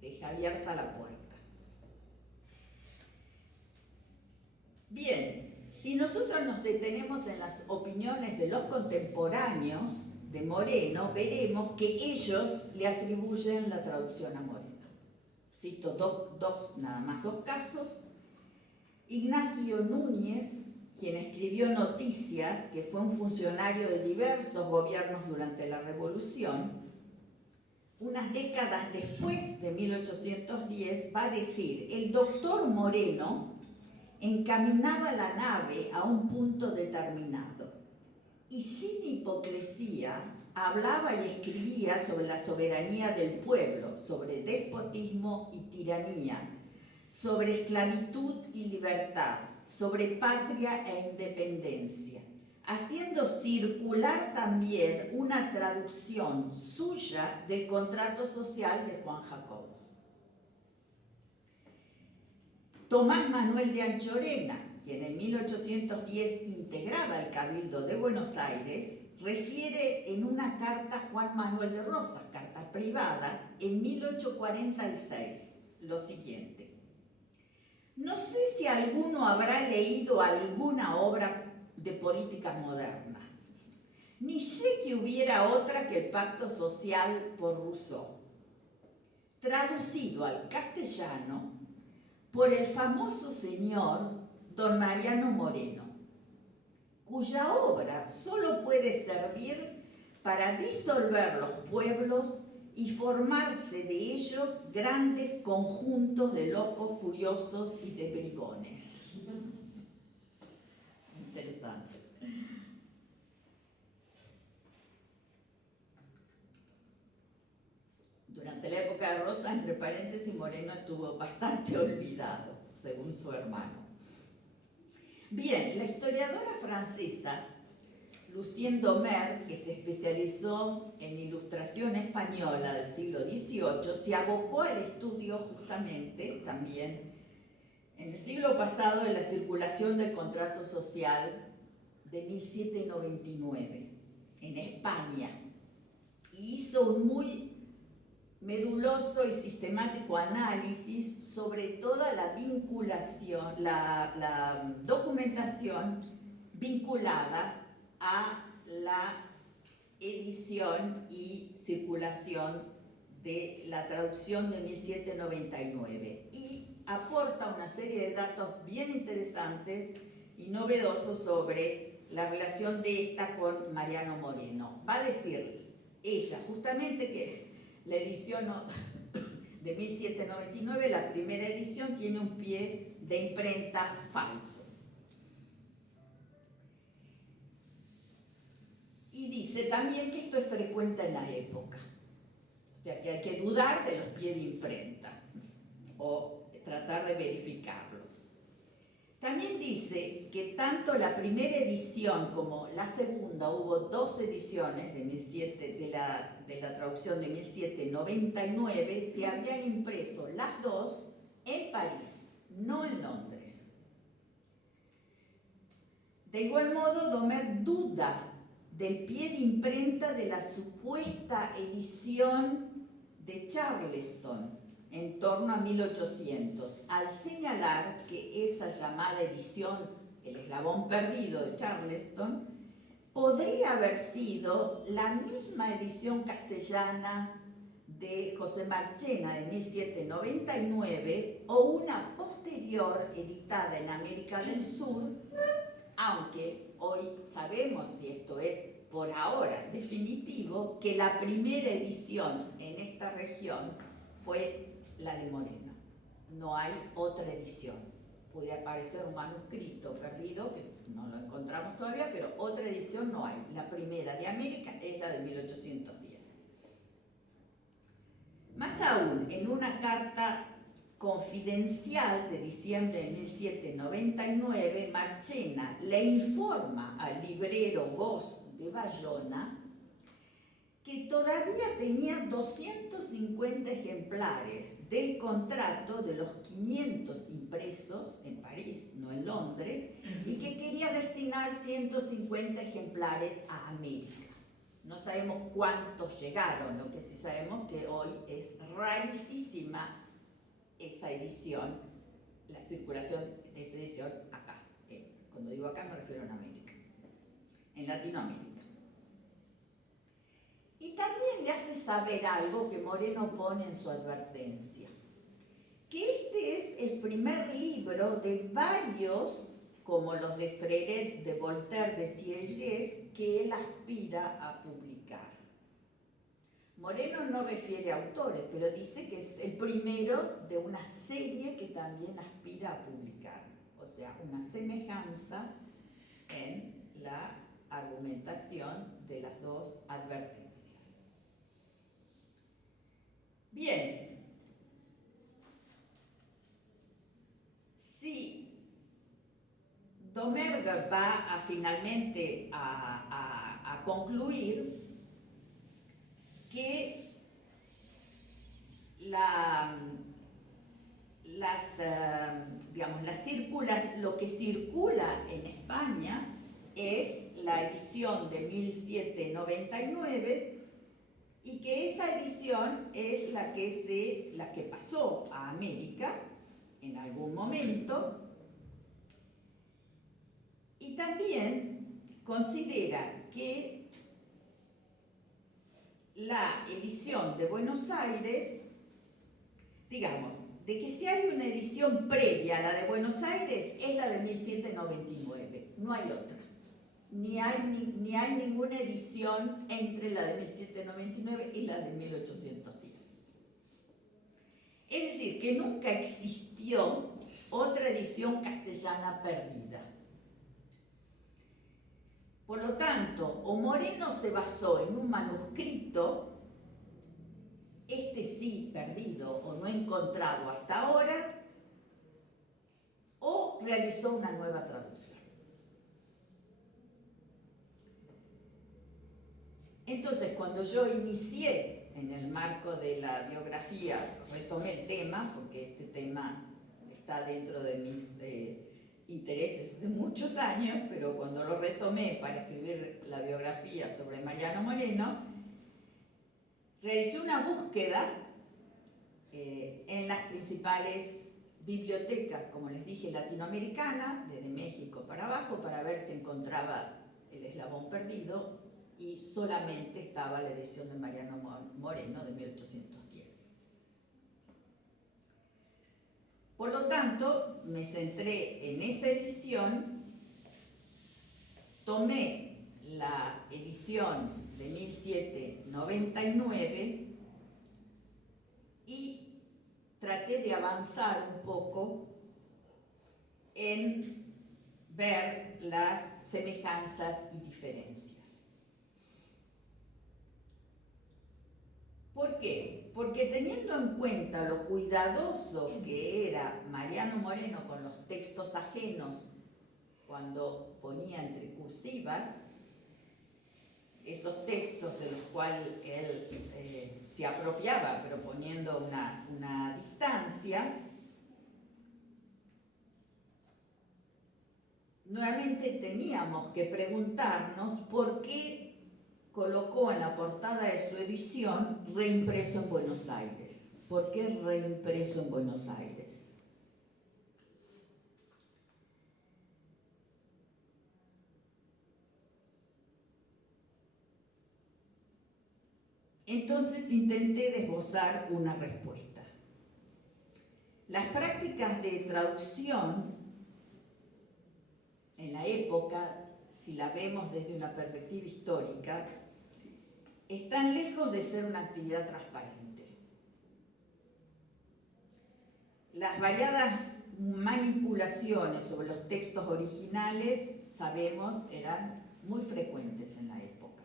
deja abierta la puerta. Bien, si nosotros nos detenemos en las opiniones de los contemporáneos de Moreno, veremos que ellos le atribuyen la traducción a Moreno. Cito nada más dos casos. Ignacio Núñez, quien escribió Noticias, que fue un funcionario de diversos gobiernos durante la Revolución, unas décadas después de 1810, va a decir: el doctor Moreno encaminaba la nave a un punto determinado y sin hipocresía hablaba y escribía sobre la soberanía del pueblo, sobre despotismo y tiranía, sobre esclavitud y libertad, sobre patria e independencia, haciendo circular también una traducción suya del contrato social de Juan Jacobo. Tomás Manuel de Anchorena, quien en 1810 integraba el Cabildo de Buenos Aires, refiere en una carta a Juan Manuel de Rosas, carta privada, en 1846, lo siguiente: no sé si alguno habrá leído alguna obra de política moderna, ni sé que hubiera otra que el Pacto Social por Rousseau, traducido al castellano por el famoso señor don Mariano Moreno, cuya obra solo puede servir para disolver los pueblos y formarse de ellos grandes conjuntos de locos furiosos y de bribones. Interesante. Durante la época de Rosa, entre paréntesis, Moreno estuvo bastante olvidado, según su hermano. Bien, la historiadora francesa Lucienne Domer, que se especializó en ilustración española del siglo XVIII, se abocó al estudio justamente también en el siglo pasado de la circulación del contrato social de 1799 en España, y hizo un muy meduloso y sistemático análisis sobre toda la vinculación, la documentación vinculada a la edición y circulación de la traducción de 1799, y aporta una serie de datos bien interesantes y novedosos sobre la relación de esta con Mariano Moreno. Va a decir ella justamente que la edición de 1799, la primera edición, tiene un pie de imprenta falso. Y dice también que esto es frecuente en la época. O sea que hay que dudar de los pies de imprenta o tratar de verificarlos. También dice que tanto la primera edición como la segunda, hubo dos ediciones de la traducción de 1799, se habían impreso las dos en París, no en Londres. De igual modo, Domer duda del pie de imprenta de la supuesta edición de Charleston en torno a 1800, al señalar que esa llamada edición, el eslabón perdido de Charleston, podría haber sido la misma edición castellana de José Marchena de 1799 o una posterior editada en América del Sur, aunque hoy sabemos, y esto es por ahora definitivo, que la primera edición en esta región fue la de Moreno. No hay otra edición. Puede aparecer un manuscrito perdido, que no lo encontramos todavía, pero otra edición no hay. La primera de América es la de 1810. Más aún, en una carta confidencial de diciembre de 1799, Marchena le informa al librero Goss de Bayona que todavía tenía 250 ejemplares del contrato de los 500 impresos en París, no en Londres, y que quería destinar 150 ejemplares a América. No sabemos cuántos llegaron, lo que sí sabemos que hoy es rarísima esa edición, la circulación de esa edición acá. Cuando digo acá me refiero en América, en Latinoamérica. Y también le hace saber algo que Moreno pone en su advertencia, que este es el primer libro de varios, como los de Freret, de Voltaire, de Sieyès, que él aspira a publicar. Moreno no refiere a autores, pero dice que es el primero de una serie que también aspira a publicar. O sea, una semejanza en la argumentación de las dos advertencias. Bien, si Domergue va finalmente a concluir que lo que circula en España es la edición de 1799 y que esa edición es la que pasó a América en algún momento, y también considera que la edición de Buenos Aires, digamos, de que si hay una edición previa a la de Buenos Aires es la de 1799, no hay otra. Ni hay ninguna edición entre la de 1799 y la de 1810. Es decir, que nunca existió otra edición castellana perdida. Por lo tanto, o Moreno se basó en un manuscrito, este sí perdido o no encontrado hasta ahora, o realizó una nueva traducción. Entonces, cuando yo inicié en el marco de la biografía, retomé el tema, porque este tema está dentro de mis intereses de muchos años, pero cuando lo retomé para escribir la biografía sobre Mariano Moreno, realicé una búsqueda en las principales bibliotecas, como les dije, latinoamericanas, desde México para abajo, para ver si encontraba el eslabón perdido, y solamente estaba la edición de Mariano Moreno de 1810. Por lo tanto, me centré en esa edición, tomé la edición de 1799 y traté de avanzar un poco en ver las semejanzas y diferencias. ¿Por qué? Porque teniendo en cuenta lo cuidadoso que era Mariano Moreno con los textos ajenos cuando ponía entre cursivas, esos textos de los cuales él se apropiaba, pero poniendo una distancia, nuevamente teníamos que preguntarnos por qué colocó en la portada de su edición reimpreso en Buenos Aires. ¿Por qué reimpreso en Buenos Aires? Entonces intenté desbozar una respuesta. Las prácticas de traducción en la época, si la vemos desde una perspectiva histórica, están lejos de ser una actividad transparente. Las variadas manipulaciones sobre los textos originales, sabemos, eran muy frecuentes en la época.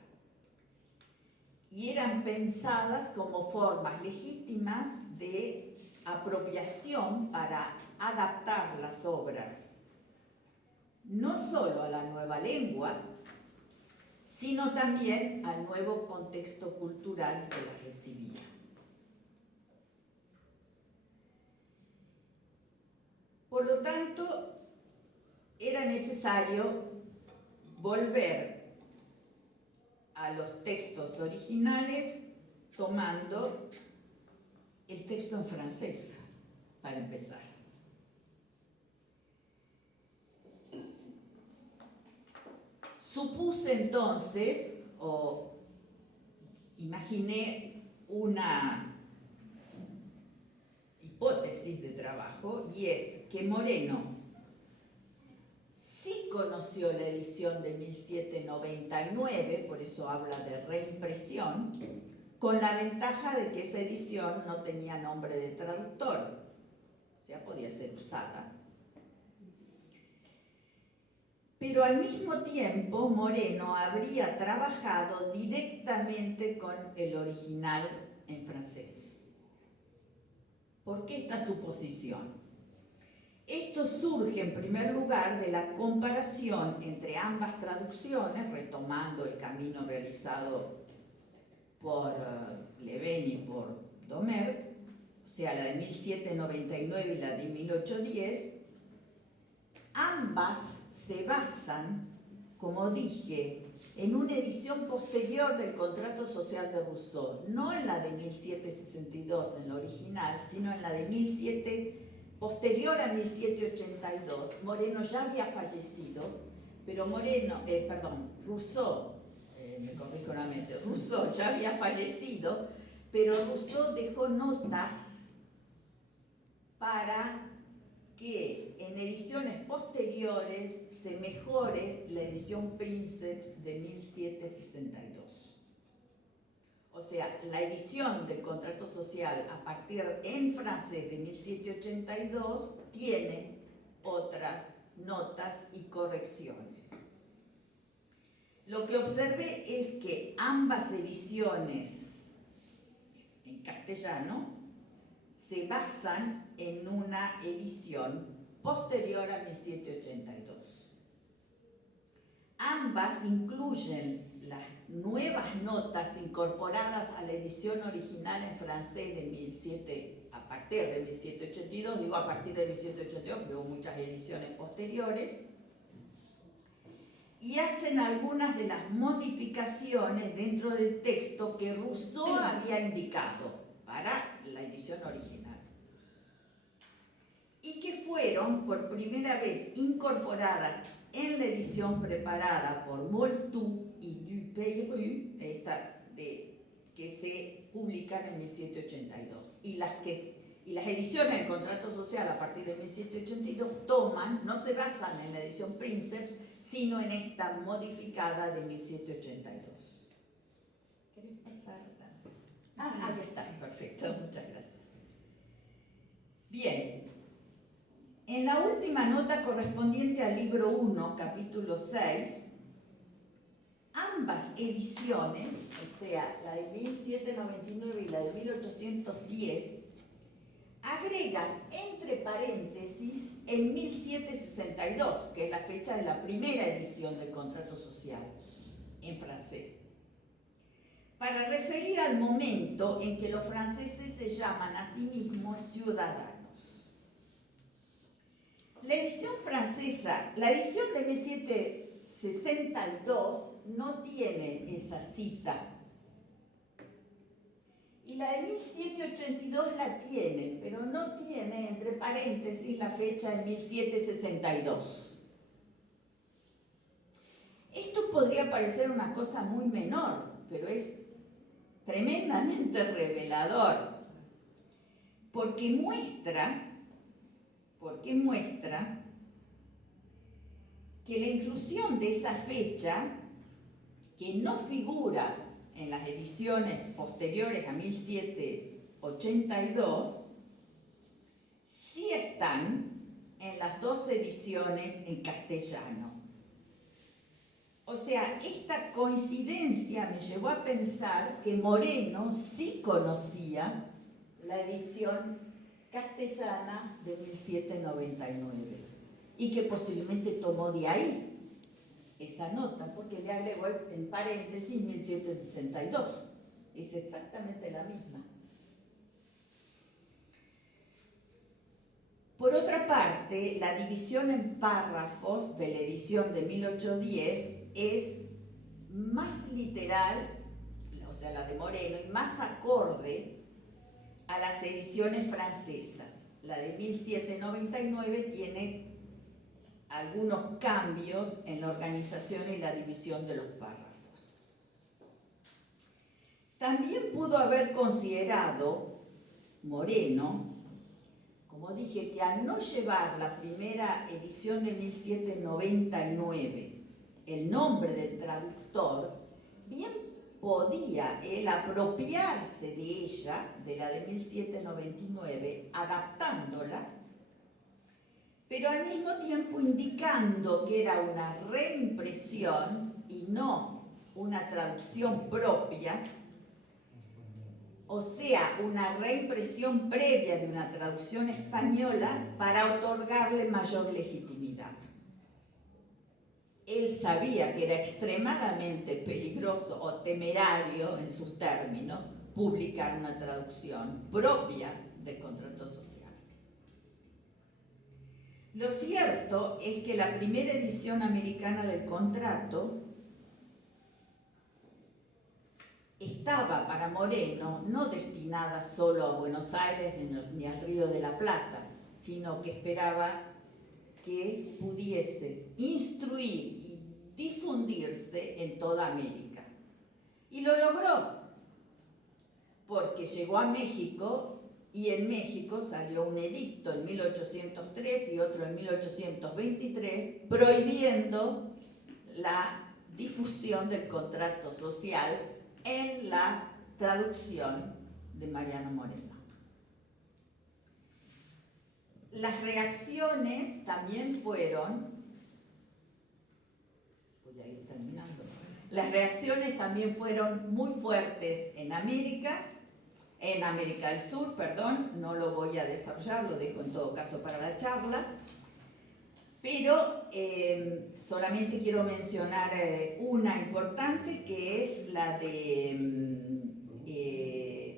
Y eran pensadas como formas legítimas de apropiación para adaptar las obras no solo a la nueva lengua, sino también al nuevo contexto cultural que las recibía. Por lo tanto, era necesario volver a los textos originales tomando el texto en francés, para empezar. Supuse entonces, o imaginé una hipótesis de trabajo, y es que Moreno sí conoció la edición de 1799, por eso habla de reimpresión, con la ventaja de que esa edición no tenía nombre de traductor, o sea, podía ser usada. Pero al mismo tiempo, Moreno habría trabajado directamente con el original en francés. ¿Por qué esta suposición? Esto surge en primer lugar de la comparación entre ambas traducciones, retomando el camino realizado por Leven y por Domert, o sea, la de 1799 y la de 1810. Ambas se basan, como dije, en una edición posterior del contrato social de Rousseau, no en la de 1762, en la original, sino en la de posterior a 1782. Moreno ya había fallecido, pero Rousseau, me corrijo nuevamente, Rousseau ya había fallecido, pero Rousseau dejó notas para que en ediciones posteriores se mejore la edición Princeps de 1762. O sea, la edición del contrato social a partir en francés de 1782 tiene otras notas y correcciones. Lo que observé es que ambas ediciones en castellano se basan en una edición posterior a 1782. Ambas incluyen las nuevas notas incorporadas a la edición original en francés a partir de 1782, digo a partir de 1782 porque hubo muchas ediciones posteriores, y hacen algunas de las modificaciones dentro del texto que Rousseau había indicado para la edición original, y que fueron por primera vez incorporadas en la edición preparada por Moltú y Dupeyrou, que se publican en 1782. Y las ediciones del contrato social a partir de 1782 no se basan en la edición Princeps, sino en esta modificada de 1782. ¿Querés pasar? Ahí está, perfecto, muchas gracias. Bien, en la última nota correspondiente al libro 1, capítulo 6, ambas ediciones, o sea, la de 1799 y la de 1810, agregan entre paréntesis en 1762, que es la fecha de la primera edición del contrato social en francés, para referir al momento en que los franceses se llaman a sí mismos ciudadanos. La edición francesa, la edición de 1762 no tiene esa cita. Y la de 1782 la tiene, pero no tiene entre paréntesis la fecha de 1762. Esto podría parecer una cosa muy menor, pero es tremendamente revelador, porque muestra que la inclusión de esa fecha, que no figura en las ediciones posteriores a 1782, sí están en las dos ediciones en castellano. O sea, esta coincidencia me llevó a pensar que Moreno sí conocía la edición castellana de 1799 y que posiblemente tomó de ahí esa nota porque le agregó en paréntesis 1762. Es exactamente la misma. Por otra parte, la división en párrafos de la edición de 1810 es más literal, o sea, la de Moreno, y más acorde a las ediciones francesas. La de 1799 tiene algunos cambios en la organización y la división de los párrafos. También pudo haber considerado Moreno, como dije, que al no llevar la primera edición de 1799 el nombre del traductor, bien podía él apropiarse de ella, de la de 1799, adaptándola, pero al mismo tiempo indicando que era una reimpresión y no una traducción propia, o sea, una reimpresión previa de una traducción española para otorgarle mayor legitimidad. Él sabía que era extremadamente peligroso o temerario, en sus términos, publicar una traducción propia del contrato social. Lo cierto es que la primera edición americana del contrato estaba para Moreno no destinada solo a Buenos Aires ni al Río de la Plata, sino que esperaba que pudiese instruir y difundirse en toda América. Y lo logró, porque llegó a México y en México salió un edicto en 1803 y otro en 1823 prohibiendo la difusión del contrato social en la traducción de Mariano Moreno. Las reacciones también fueron, voy a ir terminando, las reacciones también fueron muy fuertes en América del Sur, perdón, no lo voy a desarrollar, lo dejo en todo caso para la charla, pero solamente quiero mencionar una importante que es la de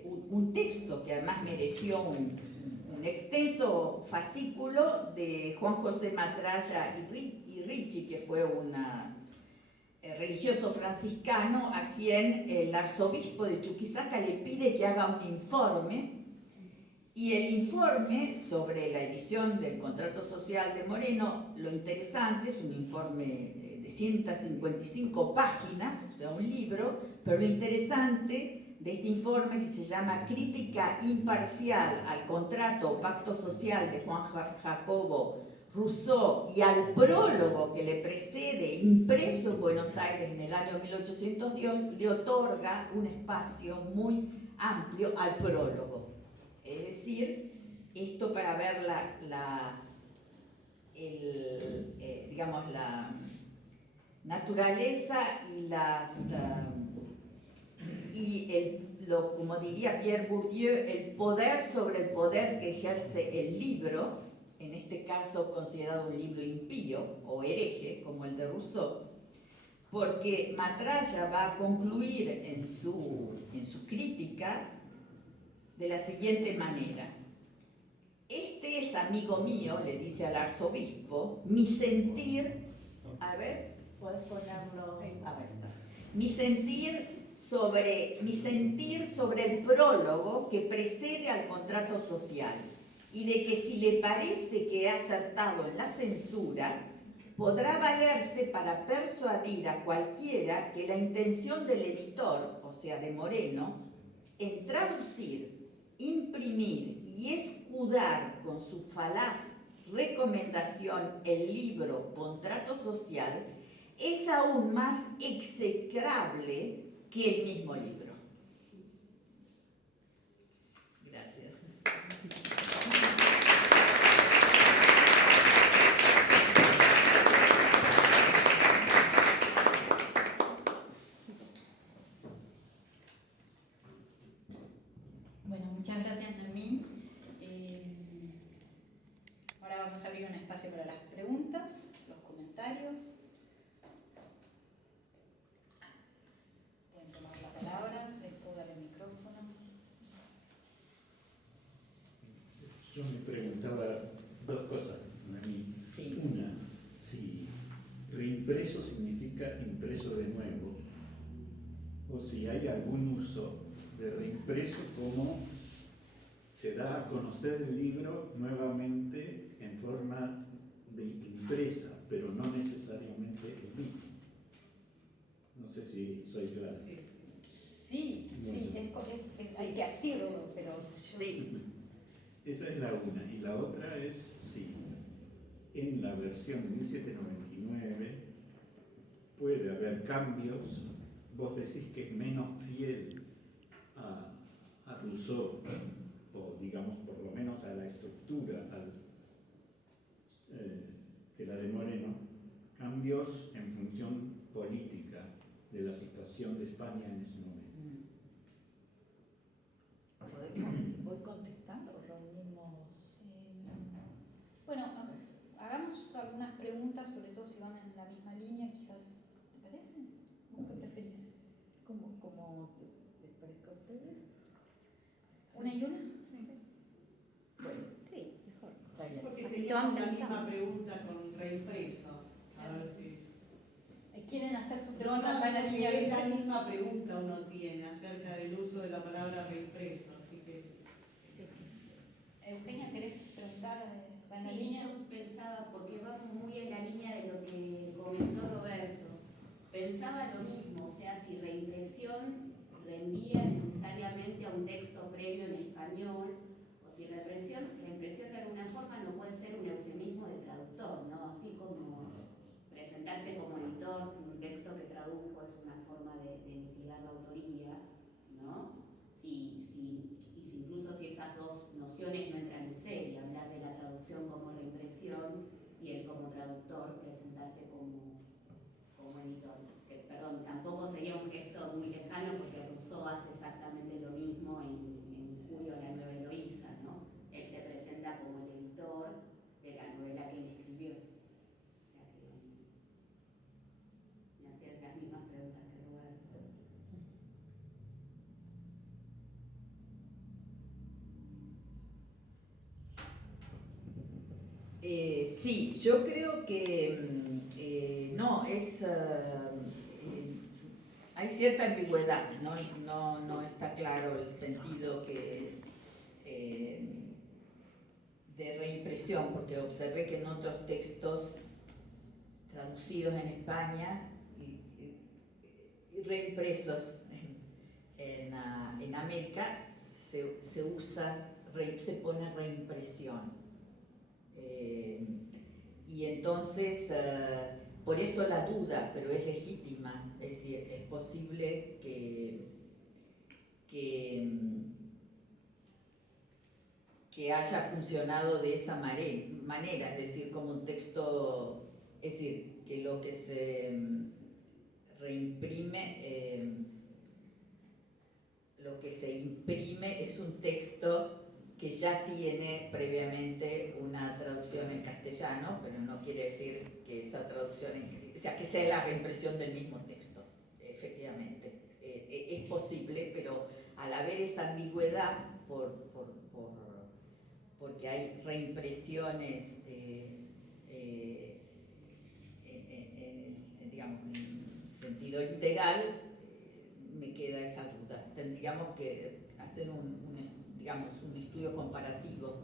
un texto que además mereció un extenso fascículo de Juan José Matralla y Ricci, que fue un religioso franciscano a quien el arzobispo de Chuquisaca le pide que haga un informe, y el informe sobre la edición del contrato social de Moreno, lo interesante, es un informe de 155 páginas, o sea, un libro, pero lo interesante de este informe, que se llama Crítica imparcial al contrato o pacto social de Juan Jacobo Rousseau y al prólogo que le precede, impreso en Buenos Aires en el año 1810, le otorga un espacio muy amplio al prólogo. Es decir, esto para ver digamos, la naturaleza y como diría Pierre Bourdieu, el poder sobre el poder que ejerce el libro, en este caso considerado un libro impío o hereje, como el de Rousseau, porque Matralla va a concluir en su crítica de la siguiente manera: este es, amigo mío, le dice al arzobispo, mi sentir, a ver, ¿puedes ponerlo? A ver, mi sentir sobre el prólogo que precede al contrato social, y de que si le parece que ha acertado en la censura, podrá valerse para persuadir a cualquiera que la intención del editor, o sea, de Moreno, en traducir, imprimir y escudar con su falaz recomendación el libro Contrato Social, es aún más execrable que el mismo libro. Gracias. Bueno, muchas gracias, Noemí. Yo me preguntaba dos cosas a mí. Sí. Una, si reimpreso significa impreso de nuevo, o si hay algún uso de reimpreso como se da a conocer el libro nuevamente en forma de impresa, pero no necesariamente el mismo. No sé si soy claro. Sí, hay que hacerlo, pero Sí. Esa es la una. Y la otra es si en la versión 1799 puede haber cambios. Vos decís que es menos fiel a Rousseau, o digamos por lo menos a la estructura de la de Moreno, cambios en función política de la situación de España en ese momento. ¿Voy contestando o reunimos? bueno, hagamos algunas preguntas, sobre todo si van en la misma línea, quizás, ¿te parece? ¿Vos qué preferís? ¿Cómo les parezca a ustedes? ¿Una y una? Bueno, Sí, mejor. está bien. Porque Así se van teníamos la pensando. misma pregunta con reimpreso. A ver si. ¿Quieren hacer su No, pregunta acá en la línea que de es la impreso? misma pregunta uno tiene acerca del uso de la palabra reimpreso. Así que. Sí. Eugenia, ¿querés preguntar? ¿Va en la Sí, línea? yo pensaba, porque va muy en la línea de lo que comentó Roberto, pensaba lo mismo, o sea, si reimpresión reenvía necesariamente a un texto previo en español, o si reimpresión de alguna forma no puede ser un eufemismo de traductor, ¿no? Así como presentarse como editor, un texto que tradujo es una forma de mitigar la autoría, ¿no? Incluso si esas dos nociones no entran en serie, hablar de la traducción como reimpresión y él como traductor presentarse como editor. Perdón, tampoco sería un gesto muy lejano porque Rousseau hace exactamente lo mismo en Julio la Nueva Eloísa, ¿no? Él se presenta como el editor de la novela que él escribió. O sea que me hacía las mismas preguntas que Roberto. Sí, yo creo que no, hay cierta ambigüedad, no está claro el sentido de reimpresión, porque observé que en otros textos traducidos en España y reimpresos en América se pone reimpresión. Y entonces, por eso la duda, pero es legítima, es decir, es posible que haya funcionado de esa manera, es decir, como un texto, es decir, que lo que se reimprime, lo que se imprime es un texto que ya tiene previamente una traducción en castellano, pero no quiere decir que esa traducción, o sea, que sea la reimpresión del mismo texto, efectivamente. Es posible, pero al haber esa ambigüedad, porque hay reimpresiones, digamos, en sentido literal, me queda esa duda. Tendríamos que hacer un estudio comparativo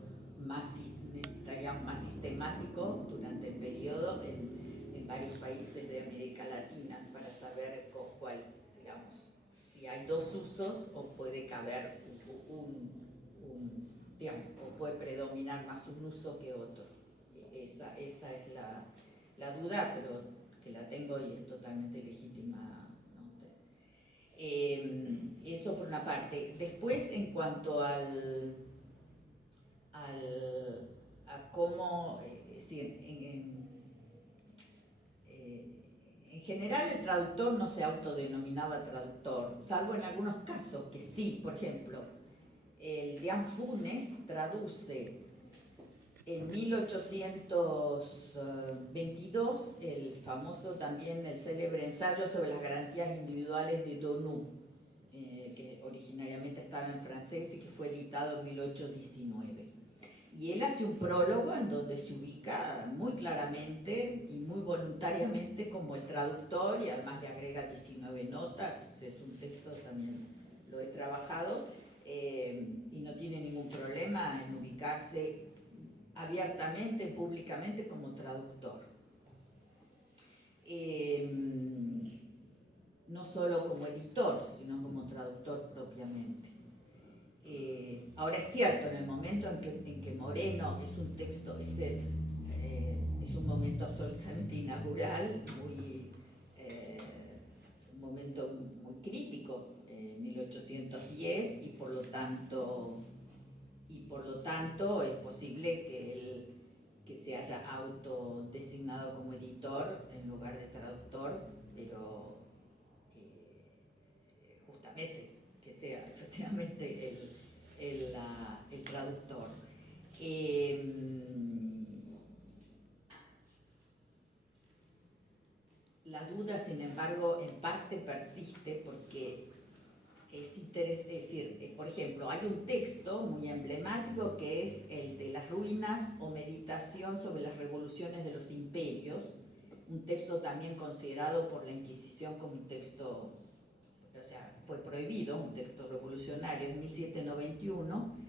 necesitaríamos más sistemático durante el periodo en varios países de América Latina para saber cuál, digamos, si hay dos usos o puede caber o puede predominar más un uso que otro. Esa es la duda, pero que la tengo y es totalmente legítima. Eso por una parte. Después, en cuanto a cómo, es decir, en general el traductor no se autodenominaba traductor, salvo en algunos casos que sí. Por ejemplo, el Dian Funes traduce en 1822 el famoso, también el célebre ensayo sobre las garantías individuales de Donu, que originariamente estaba en francés y que fue editado en 1819. Y él hace un prólogo en donde se ubica muy claramente y muy voluntariamente como el traductor y además le agrega 19 notas. O sea, es un texto, también lo he trabajado, y no tiene ningún problema en ubicarse abiertamente, públicamente como traductor. No solo como editor, sino como traductor propiamente. Ahora es cierto, en el momento en que Moreno es un texto, es un momento absolutamente inaugural, un momento muy crítico, 1810, y por lo tanto es posible que se haya autodesignado como editor en lugar de traductor, pero justamente que sea efectivamente el traductor. La duda, sin embargo, en parte persiste porque es decir, por ejemplo, hay un texto muy emblemático que es el de las ruinas o meditación sobre las revoluciones de los imperios, un texto también considerado por la Inquisición como un texto, o sea, fue prohibido, un texto revolucionario en 1791,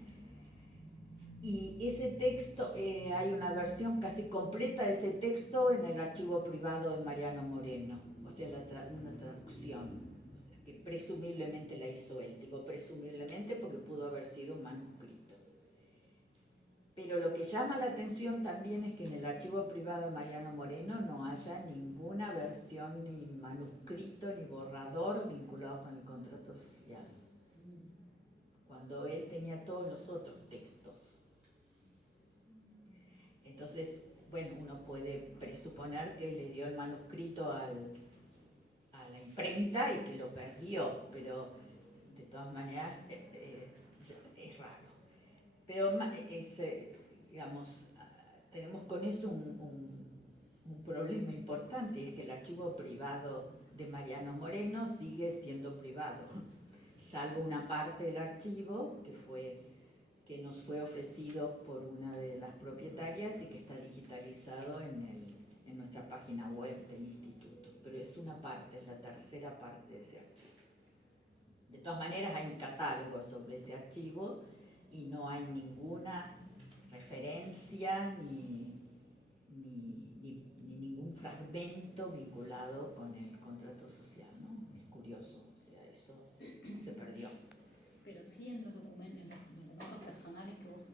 y ese texto, hay una versión casi completa de ese texto en el archivo privado de Mariano Moreno, o sea, una traducción, o sea, que presumiblemente la hizo él. Digo presumiblemente porque pudo haber sido un manuscrito. Pero lo que llama la atención también es que en el archivo privado de Mariano Moreno no haya ninguna versión, ni manuscrito, ni borrador vinculado con el contrato social, cuando él tenía todos los otros textos. Entonces, bueno, uno puede presuponer que le dio el manuscrito a la imprenta y que lo perdió, pero de todas maneras es raro. Pero digamos, tenemos con eso un problema importante, es que el archivo privado de Mariano Moreno sigue siendo privado, salvo una parte del archivo que nos fue ofrecido por una de las propietarias y que está digitalizado en nuestra página web del instituto. Pero es una parte, es la tercera parte de ese archivo. De todas maneras, hay un catálogo sobre ese archivo y no hay ninguna referencia ni ningún fragmento vinculado con el contrato social, ¿no? Es curioso, o sea, eso se perdió. Pero sí en los documentos personales que vos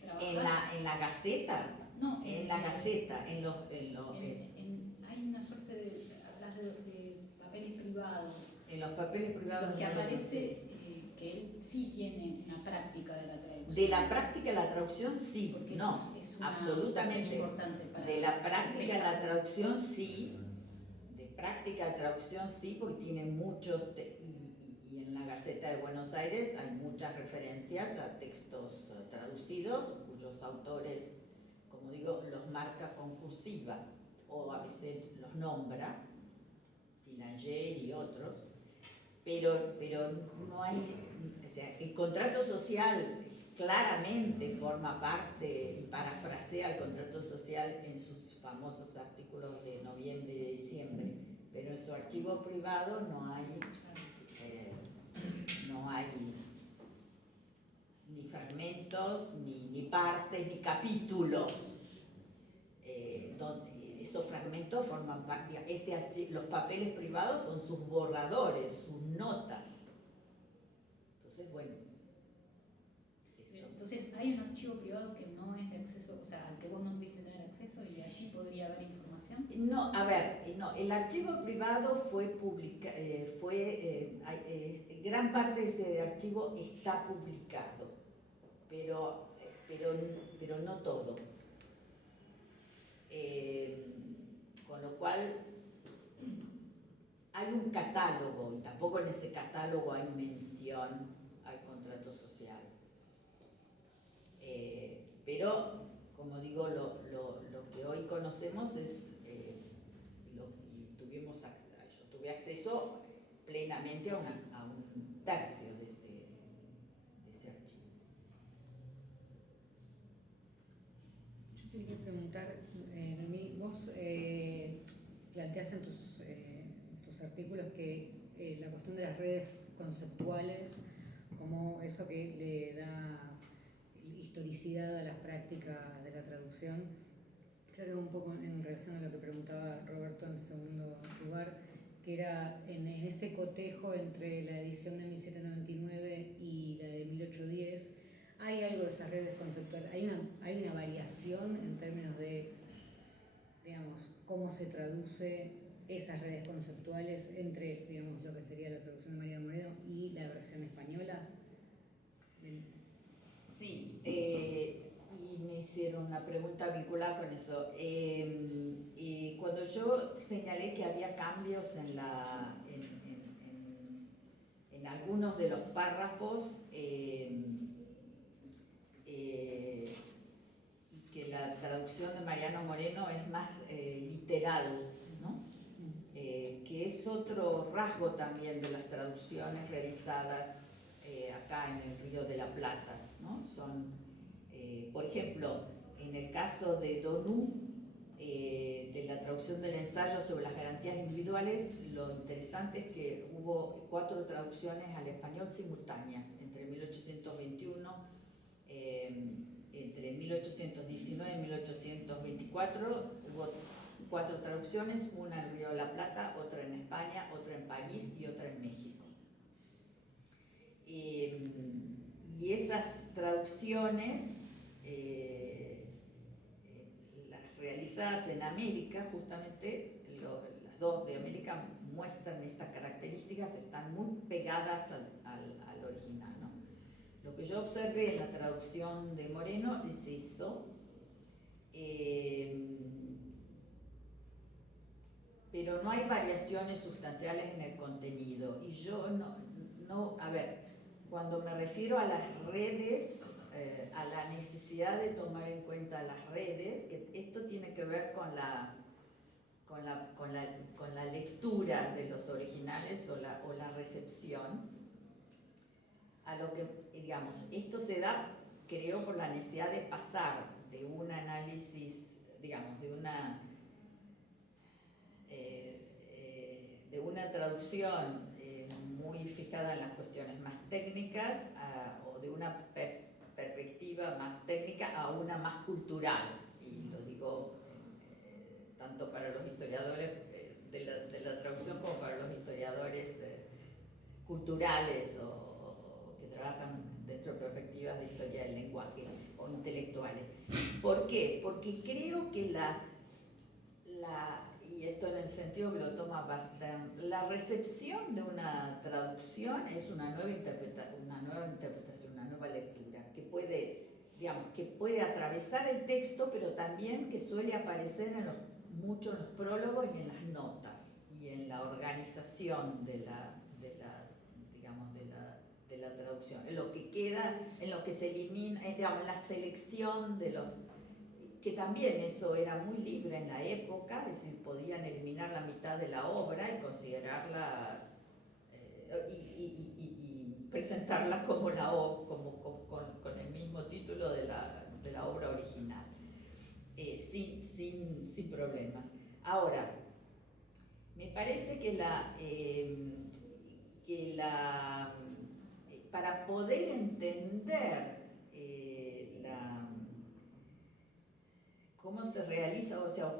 trabajás. En la Gaceta. No, en la Gaceta, hay una suerte de, hablas de papeles privados. En los papeles privados. Lo que aparece que él sí tiene una práctica de la traducción. De la práctica de la traducción sí, porque no, es una absolutamente. Importante para de la práctica de la traducción sí, de práctica de traducción sí, porque tiene muchos, y en la Gaceta de Buenos Aires hay muchas referencias a textos traducidos, cuyos autores, como digo, los marca con cursiva, o a veces los nombra, Filanger y otros, pero no hay, o sea, el contrato social claramente forma parte y parafrasea el contrato social en sus famosos artículos de noviembre y de diciembre, pero en su archivo privado no hay ni fragmentos, ni partes, ni capítulos. Esos fragmentos forman parte, los papeles privados son sus borradores, sus notas. Entonces, bueno. Entonces, hay un archivo privado que no es de acceso, o sea, al que vos no pudiste tener acceso y allí podría haber información. No, a ver, no, el archivo privado fue gran parte de ese archivo está publicado, pero no todo. Con lo cual hay un catálogo y tampoco en ese catálogo hay mención al contrato social. Pero, como digo, lo que hoy conocemos es, yo tuve acceso plenamente a un tercio de ese archivo. Te quería preguntar, Noemí, vos planteás en tus artículos que la cuestión de las redes conceptuales, como eso que le da historicidad a las prácticas de la traducción, creo que un poco en relación a lo que preguntaba Roberto en segundo lugar, que era en ese cotejo entre la edición de 1799 y la de 1810, hay algo de esas redes conceptuales, hay una variación en términos de, digamos, cómo se traduce esas redes conceptuales entre, digamos, lo que sería la traducción de Mariano Moreno y la versión española. Sí, y me hicieron una pregunta vinculada con eso. Cuando yo señalé que había cambios en algunos de los párrafos, que la traducción de Mariano Moreno es más literal, ¿no? Que es otro rasgo también de las traducciones realizadas acá en el Río de la Plata, ¿no? Son, por ejemplo, en el caso de Donú, de la traducción del ensayo sobre las garantías individuales, lo interesante es que hubo 4 traducciones al español simultáneas entre 1821, entre 1819 y 1824 hubo 4 traducciones, una en Río de la Plata, otra en España, otra en París y otra en México. Y esas traducciones, las realizadas en América, justamente las 2 de América muestran esta característica, que están muy pegadas al original, ¿no? Lo que yo observé en la traducción de Moreno es eso, pero no hay variaciones sustanciales en el contenido. Y yo a ver, cuando me refiero a las redes, a la necesidad de tomar en cuenta las redes, que esto tiene que ver con la lectura de los originales o la recepción, a lo que, digamos, esto se da, creo, por la necesidad de pasar de un análisis, digamos, de una traducción muy fijada en las cuestiones más técnicas o de una perspectiva más técnica a una más cultural, y lo digo tanto para los historiadores de la traducción como para los historiadores culturales o que trabajan dentro de perspectivas de historia del lenguaje o intelectuales. ¿Por qué? Porque creo que y esto en el sentido que lo toma Bastian, la recepción de una traducción es una nueva interpretación, una nueva lectura, que puede, digamos, que puede atravesar el texto, pero también que suele aparecer mucho en los prólogos y en las notas, y en la organización de la traducción, en lo que queda, en lo que se elimina, digamos, en la selección de los... que también eso era muy libre en la época, es decir, podían eliminar la mitad de la obra y considerarla y presentarla como con el mismo título de la obra original, sin problemas. Ahora, me parece que para poder entender cómo se realiza, o sea,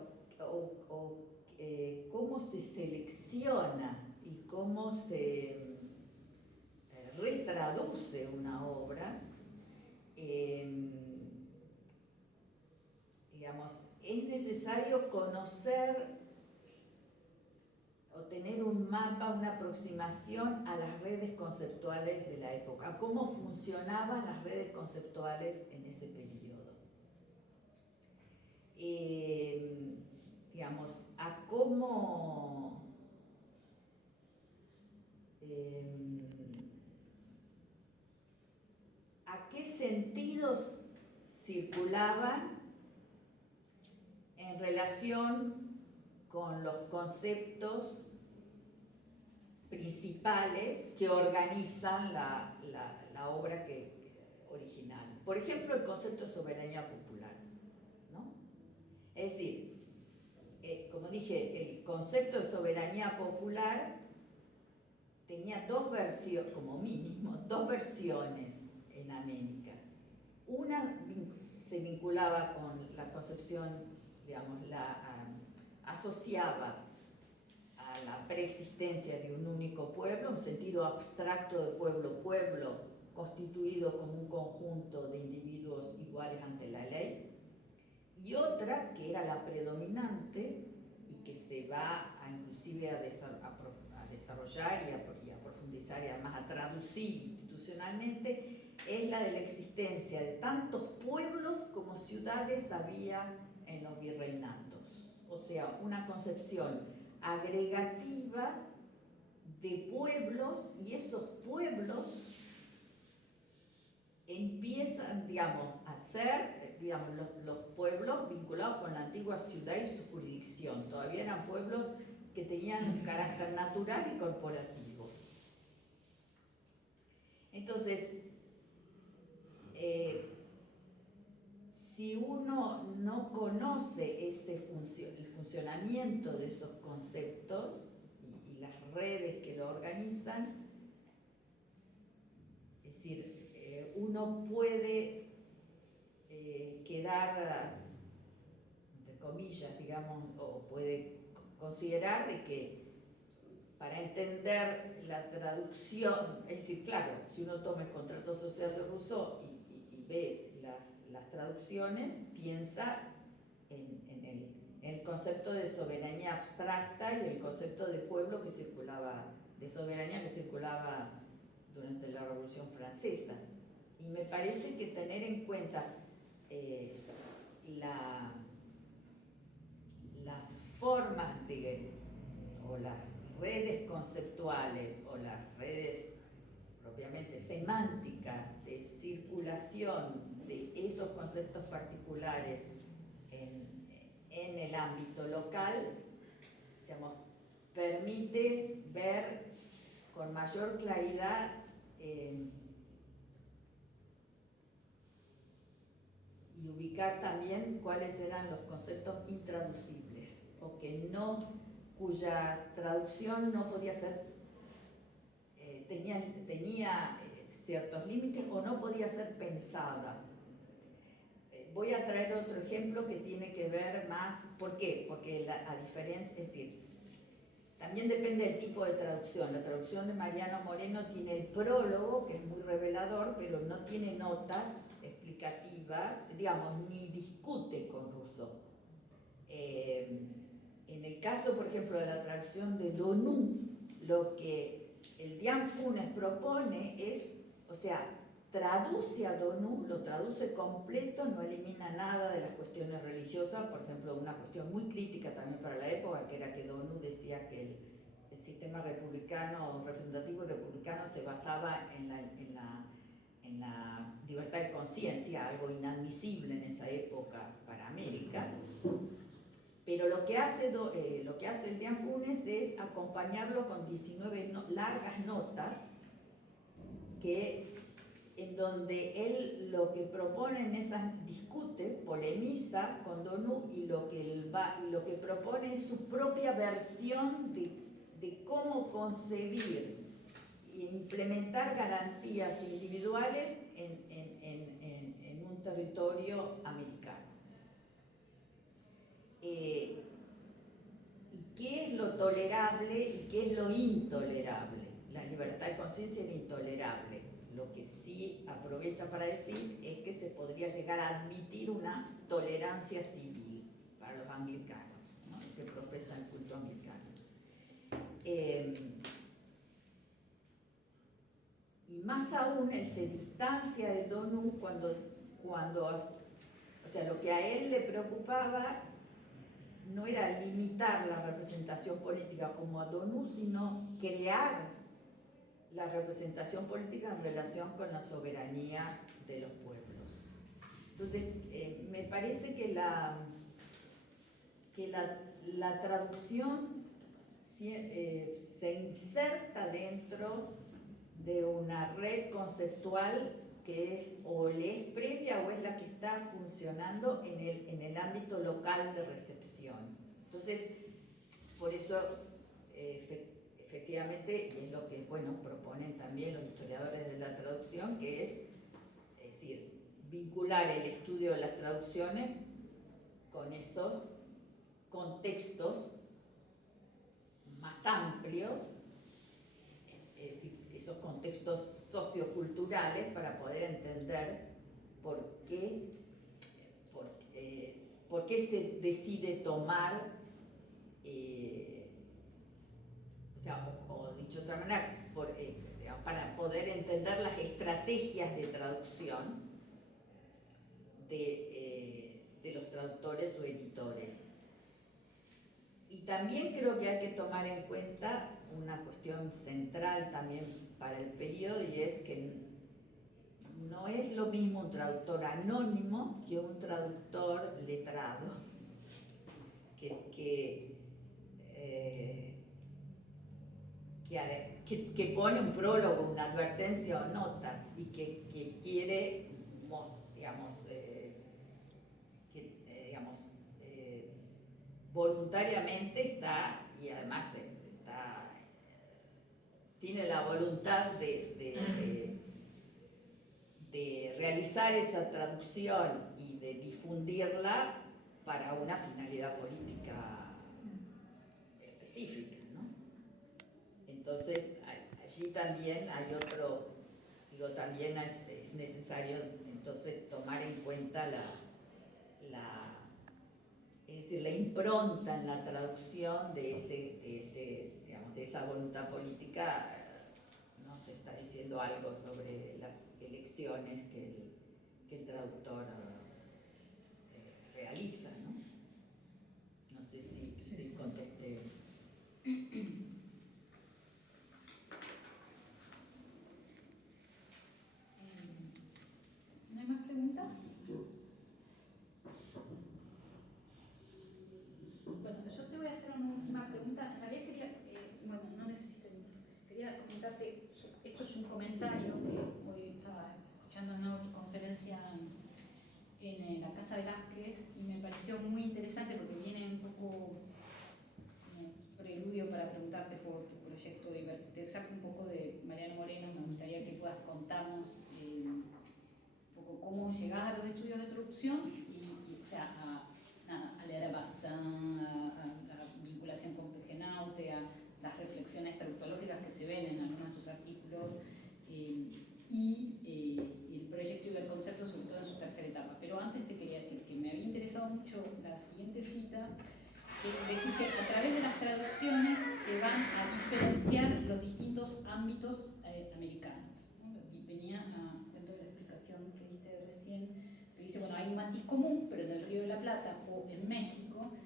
cómo se selecciona y cómo se retraduce una obra, digamos, es necesario conocer o tener un mapa, una aproximación a las redes conceptuales de la época, a cómo funcionaban las redes conceptuales en ese periodo. Digamos, a cómo a qué sentidos circulaban en relación con los conceptos principales que organizan la obra original. Por ejemplo, el concepto de soberanía popular, ¿no? Es decir, como dije, el concepto de soberanía popular tenía dos versiones, como mínimo, dos versiones en América. Una se vinculaba con la concepción, digamos, asociaba a la preexistencia de un único pueblo, un sentido abstracto de pueblo, constituido como un conjunto de individuos iguales ante la ley, y otra que era la predominante y que se va inclusive a desarrollar y a profundizar y además a traducir institucionalmente, es la de la existencia de tantos pueblos como ciudades había en los virreinatos. O sea, una concepción agregativa de pueblos, y esos pueblos empiezan, digamos, a ser, digamos, los pueblos vinculados con la antigua ciudad y su jurisdicción. Todavía eran pueblos que tenían un carácter natural y corporativo. Entonces, si uno no conoce el funcionamiento de esos conceptos y las redes que lo organizan, es decir, uno puede quedar, entre comillas, digamos, o puede considerar de que para entender la traducción, es decir, claro, si uno toma el contrato social de Rousseau y ve las traducciones, piensa en el concepto de soberanía abstracta y el concepto de pueblo que circulaba, de soberanía que circulaba durante la Revolución Francesa. Y me parece que tener en cuenta las formas o las redes conceptuales o las redes propiamente semánticas de circulación de esos conceptos particulares en el ámbito local, digamos, permite ver con mayor claridad y ubicar también cuáles eran los conceptos intraducibles o cuya traducción no podía ser, tenía ciertos límites o no podía ser pensada. Voy a traer otro ejemplo que tiene que ver más, ¿por qué? Porque a diferencia, es decir, también depende del tipo de traducción. La traducción de Mariano Moreno tiene el prólogo, que es muy revelador, pero no tiene notas explicativas, digamos, ni discute con Rousseau. En el caso, por ejemplo, de la traducción de Donou, lo que el Dian Funes propone es, o sea, traduce a Donou, lo traduce completo, no elimina nada de las cuestiones religiosas, por ejemplo, una cuestión muy crítica también para la época, que era que Donou decía que el sistema republicano, representativo y republicano se basaba en la libertad de conciencia, algo inadmisible en esa época para América. Pero lo que hace el Dian Funes es acompañarlo con 19 largas notas en donde él lo que propone en esas discute, polemiza con Donou y lo que propone es su propia versión de cómo concebir e implementar garantías individuales en un territorio americano. ¿Y qué es lo tolerable y qué es lo intolerable? La libertad de conciencia es intolerable. Lo que sí aprovecha para decir es que se podría llegar a admitir una tolerancia civil para los anglicanos, ¿no?, que profesan el culto anglicano. Y más aún, él se distancia de Donou cuando, o sea, lo que a él le preocupaba no era limitar la representación política como a Donou, sino crear la representación política en relación con la soberanía de los pueblos. Entonces, me parece que la traducción se inserta dentro de una red conceptual que es o le es previa o es la que está funcionando en el ámbito local de recepción. Entonces, por eso, efectivamente, y es lo que proponen también los historiadores de la traducción, que es decir, vincular el estudio de las traducciones con esos contextos más amplios, es decir, esos contextos socioculturales para poder entender por qué se decide tomar, o dicho de otra manera, para poder entender las estrategias de traducción de los traductores o editores. Y también creo que hay que tomar en cuenta una cuestión central también para el periodo, y es que no es lo mismo un traductor anónimo que un traductor letrado, que pone un prólogo, una advertencia o notas, y que quiere, voluntariamente está, y además tiene la voluntad de realizar esa traducción y de difundirla para una finalidad política específica, ¿no? Entonces, allí también hay otro, también es necesario entonces tomar en cuenta es decir, la impronta en la traducción de esa voluntad política. No se está diciendo algo sobre las elecciones que el traductor realiza, ¿no? No sé si contesté. ¿No hay más preguntas? Bueno, yo te voy a hacer una última pregunta. En realidad quería comentarte, esto es un comentario que hoy estaba escuchando en una conferencia en la Casa Velázquez y me pareció muy interesante porque viene un poco como preludio para preguntarte por tu proyecto. Te saco un poco de Mariano Moreno, me gustaría que puedas contarnos un poco cómo llegás a los estudios de traducción y o sea, a leer a Bastin, a la vinculación con Pegenaute, a las reflexiones tautológicas que se ven en algunos de tus artículos y el proyecto y el concepto, sobre todo en su tercera etapa. Pero antes te quería decir que me había interesado mucho la siguiente cita, que decir que a través de las traducciones se van a diferenciar los distintos ámbitos americanos, ¿no? Venía a cuento de la explicación que diste recién, que dice, bueno, hay un matiz común, pero en el Río de la Plata o en México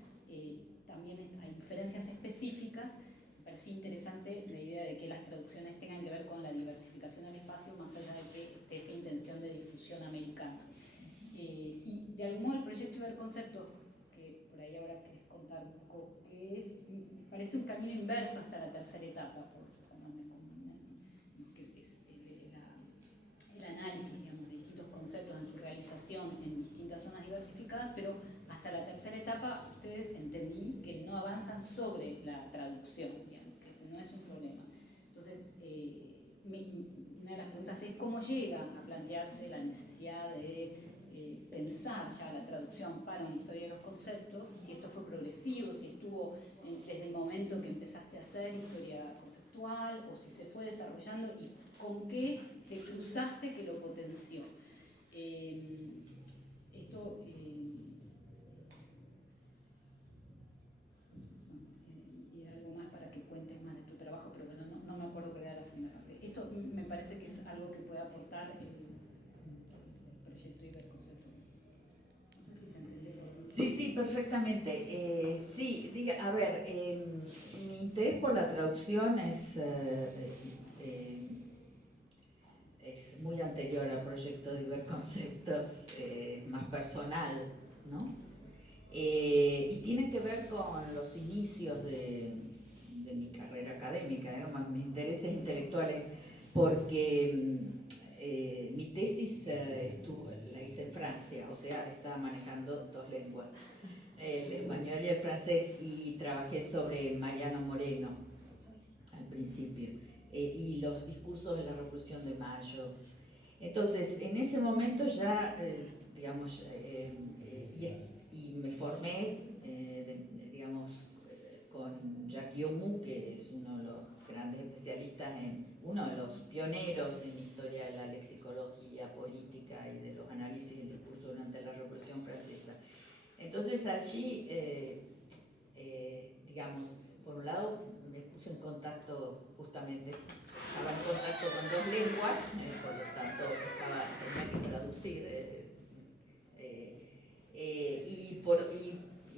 también hay diferencias específicas. Me parecía interesante la idea de que las traducciones tengan que ver con la diversificación del espacio, más allá de que esté esa intención de difusión americana. Y de algún modo el proyecto Iberconcepto, que por ahí ahora querés contar un poco, parece un camino inverso hasta la tercera etapa, que es el análisis, digamos, de distintos conceptos en su realización en distintas zonas diversificadas, pero hasta la tercera etapa ustedes entendí que no avanzan sobre la traducción, digamos, que ese no es un problema. Entonces, una de las preguntas es cómo llega a plantearse la necesidad de pensar ya la traducción para una historia de los conceptos, si esto fue progresivo, si estuvo desde el momento que empezaste a hacer historia conceptual, o si se fue desarrollando y con qué te cruzaste que lo potenció. Esto y algo más para que cuentes más de tu trabajo, pero bueno, no me acuerdo cuál era la segunda parte. Esto me parece que es algo que puede aportar el proyecto Iberconcepto. No sé si se entendió. Sí, perfectamente. A ver, mi interés por la traducción es muy anterior al proyecto de Iberconceptos, más personal, ¿no? Y tiene que ver con los inicios de mi carrera académica, digamos, mis intereses intelectuales, porque mi tesis la hice en Francia, o sea, estaba manejando dos lenguas, el español y el francés, y trabajé sobre Mariano Moreno al principio, y los discursos de la Revolución de Mayo. Entonces, en ese momento ya, digamos, y me formé, con Jacques Guillaume, que es uno de los grandes especialistas, uno de los pioneros en historia de la lexicología política y de los análisis del discurso durante la Revolución Francesa. Entonces allí, digamos, por un lado me puse en contacto, justamente, estaba en contacto con dos lenguas, por lo tanto tenía que traducir,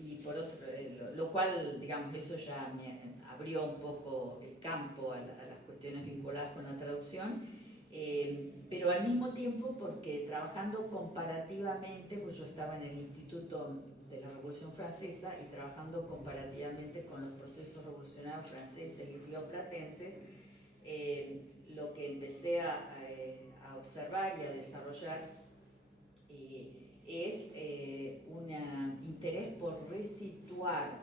y por otro, lo cual, digamos, eso ya me abrió un poco el campo a las cuestiones vinculadas con la traducción, pero al mismo tiempo porque trabajando comparativamente, pues yo estaba en el Instituto de la Revolución Francesa y trabajando comparativamente con los procesos revolucionarios franceses y rioplatenses, lo que empecé a observar y a desarrollar es un interés por resituar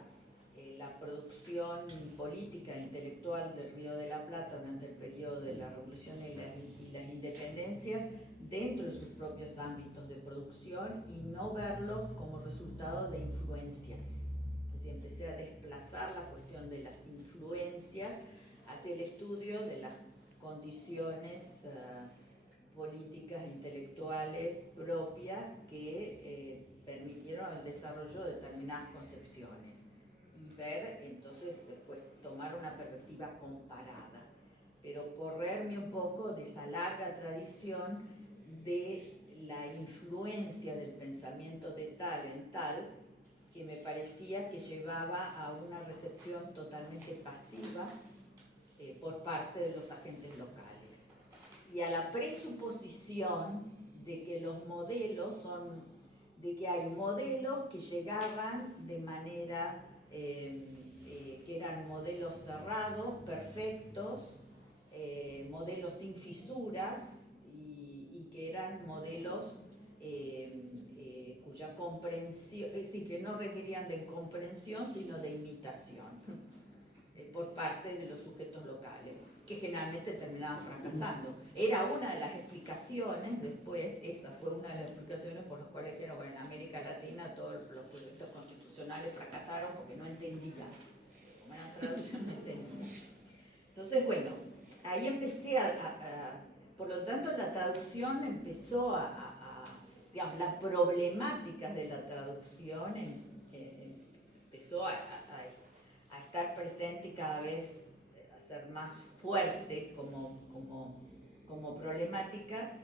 la producción política e intelectual del Río de la Plata durante el periodo de la Revolución y las independencias dentro de sus propios ámbitos de producción y no verlos como resultado de influencias. Entonces empecé a desplazar la cuestión de las influencias hacia el estudio de las condiciones políticas e intelectuales propias que permitieron el desarrollo de determinadas concepciones y ver, entonces, después tomar una perspectiva comparada, pero correrme un poco de esa larga tradición de la influencia del pensamiento de tal en tal, que me parecía que llevaba a una recepción totalmente pasiva por parte de los agentes locales y a la presuposición de que los modelos de que hay modelos que llegaban de manera, que eran modelos cerrados, perfectos, modelos sin fisuras y que eran modelos cuya comprensión, es decir, que no requerían de comprensión sino de imitación por parte de los sujetos locales, que generalmente terminaban fracasando. Era una de las explicaciones, después, esa fue una de las explicaciones por las cuales dijeron, bueno, en América Latina todos los proyectos constitucionales fracasaron porque no entendían. Como era traducción, no entendían. Entonces, bueno, ahí empecé por lo tanto, la traducción empezó digamos, las problemáticas de la traducción empezó a estar presente y cada vez a ser más fuerte como problemática,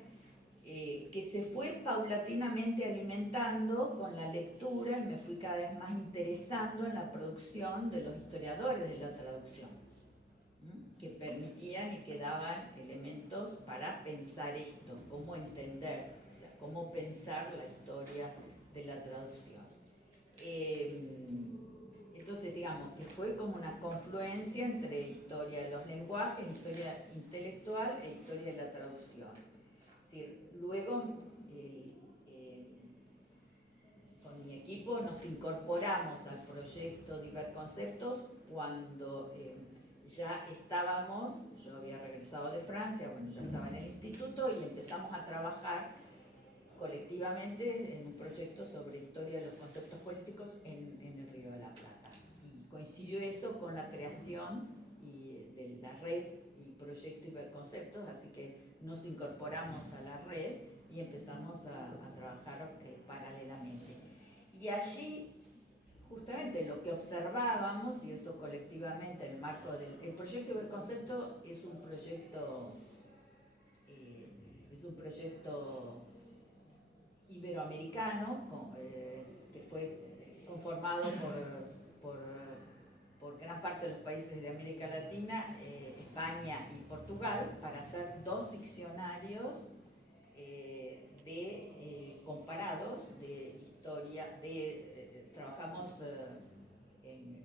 que se fue paulatinamente alimentando con la lectura y me fui cada vez más interesando en la producción de los historiadores de la traducción, que permitían y que daban elementos para pensar esto, cómo entender, o sea, cómo pensar la historia de la traducción. Entonces, digamos, que fue como una confluencia entre historia de los lenguajes, historia intelectual e historia de la traducción. Es decir, luego, con mi equipo nos incorporamos al proyecto Diverconceptos cuando ya estábamos, yo había regresado de Francia, bueno, ya estaba en el instituto y empezamos a trabajar colectivamente en un proyecto sobre historia de los conceptos políticos en el Río de la Plata. Y coincidió eso con la creación de la red y proyecto Hiperconceptos, así que nos incorporamos a la red y empezamos a trabajar paralelamente. Y allí, justamente lo que observábamos, y eso colectivamente en el marco del proyecto Hiperconcepto es un proyecto iberoamericano que fue conformado por gran parte de los países de América Latina, España y Portugal, para hacer dos diccionarios comparados de historia. Trabajamos en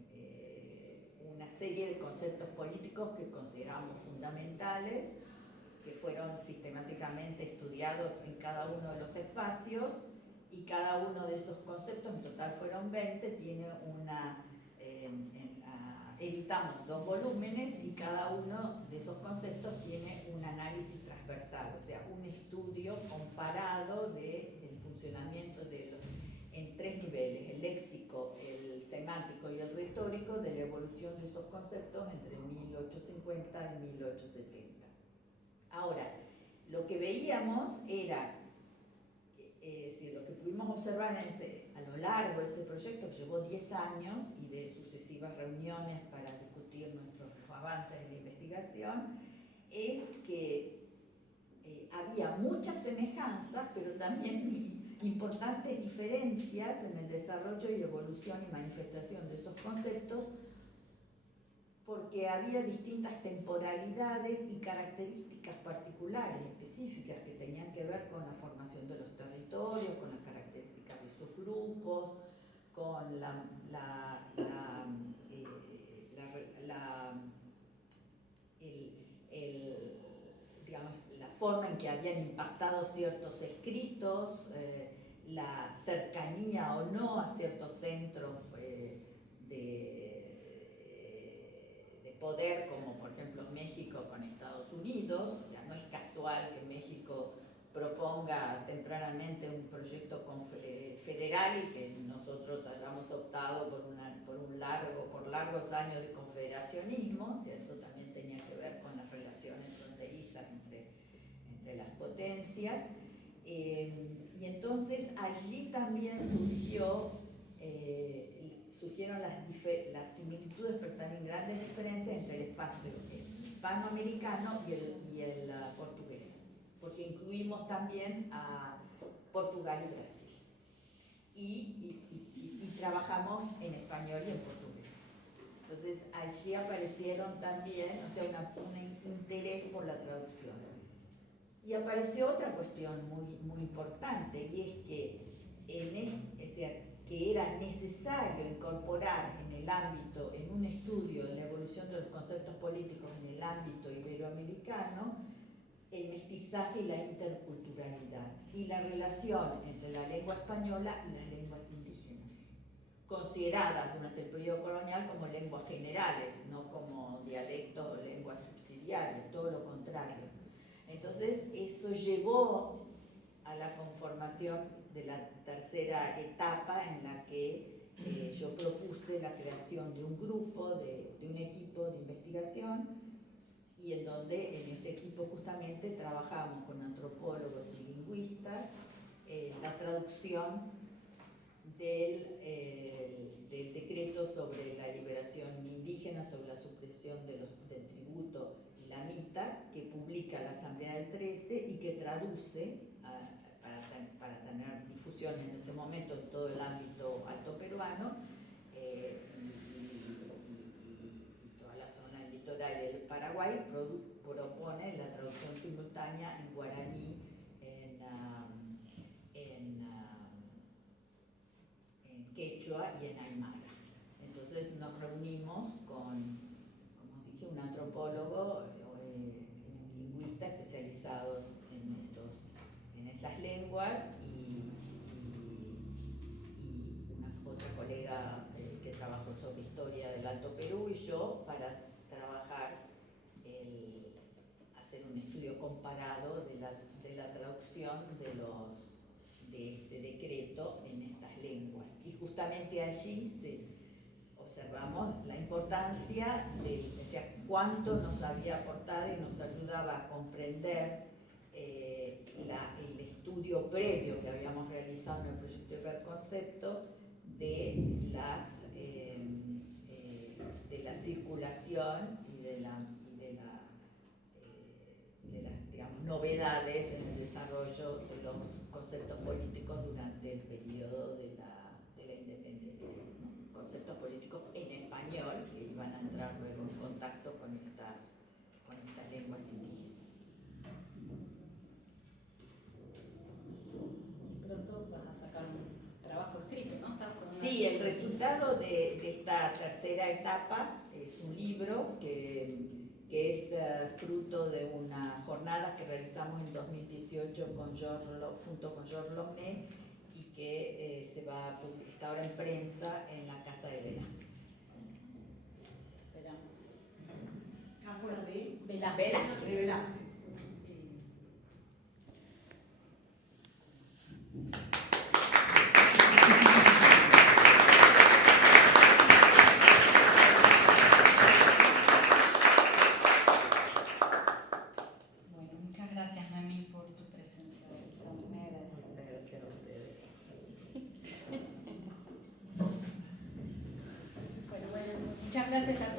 una serie de conceptos políticos que consideramos fundamentales que fueron sistemáticamente estudiados en cada uno de los espacios, y cada uno de esos conceptos, en total fueron 20, tiene una, editamos 2 volúmenes y cada uno de esos conceptos tiene un análisis transversal, o sea, un estudio comparado del funcionamiento en 3 niveles, el léxico, el semántico y el retórico, de la evolución de esos conceptos entre 1850 y 1870. Ahora, lo que veíamos era, es decir, lo que pudimos observar a lo largo de ese proyecto, que llevó 10 años y de sucesivas reuniones para discutir nuestros avances en la investigación, es que había muchas semejanzas, pero también importantes diferencias en el desarrollo y evolución y manifestación de esos conceptos, porque había distintas temporalidades y características particulares, específicas, que tenían que ver con la formación de los territorios, con las características de sus grupos, con digamos, la forma en que habían impactado ciertos escritos, la cercanía o no a ciertos centros de poder, como por ejemplo México con Estados Unidos. O sea, no es casual que México proponga tempranamente un proyecto federal y que nosotros hayamos optado por largos años de confederacionismo. O sea, eso también tenía que ver con las relaciones fronterizas entre las potencias. Y entonces allí también surgieron las similitudes, pero también grandes diferencias entre el espacio hispanoamericano y el portugués, porque incluimos también a Portugal y Brasil. Y trabajamos en español y en portugués. Entonces allí aparecieron también, o sea, un interés por la traducción. Y apareció otra cuestión muy importante, y es que que era necesario incorporar en un estudio de la evolución de los conceptos políticos en el ámbito iberoamericano, el mestizaje y la interculturalidad, y la relación entre la lengua española y las lenguas indígenas, consideradas durante el periodo colonial como lenguas generales, no como dialectos o lenguas subsidiarias, todo lo contrario. Entonces, eso llevó a la conformación de la tercera etapa, en la que yo propuse la creación de un grupo, de un equipo de investigación, y en donde en ese equipo justamente trabajamos con antropólogos y lingüistas la traducción del decreto sobre la liberación indígena, sobre la supresión del tributo y la mita, que publica la Asamblea del 13 y que traduce para tener difusión en ese momento en todo el ámbito alto peruano, y toda la zona litoral del Paraguay. Propone la traducción simultánea en guaraní, en quechua y en aymara. Entonces nos reunimos con, como dije, un antropólogo, lingüista especializados en esas lenguas, y otra colega que trabajó sobre historia del Alto Perú, y yo, para trabajar, hacer un estudio comparado de la traducción de este decreto en estas lenguas. Y justamente allí observamos la importancia de, o sea, cuánto nos había aportado y nos ayudaba a comprender el estudio previo que habíamos realizado en el proyecto Hiperconcepto de la circulación y de las digamos, novedades en el desarrollo de los conceptos políticos durante el periodo de la independencia, ¿no? Conceptos políticos en español que iban a entrar luego en contacto con estas lenguas indígenas. Pronto vas a sacar un trabajo escrito, ¿no? Sí, el resultado de esta tercera etapa es un libro que que es fruto de una jornada que realizamos en 2018 junto con Georges Lomné y que está ahora en prensa en la Casa de Velázquez. Casa de Velázquez. de Velázquez. Bueno, muchas gracias, Nami, por tu presencia. Me agradezco. Gracias a ustedes. Bueno, muchas gracias a todos.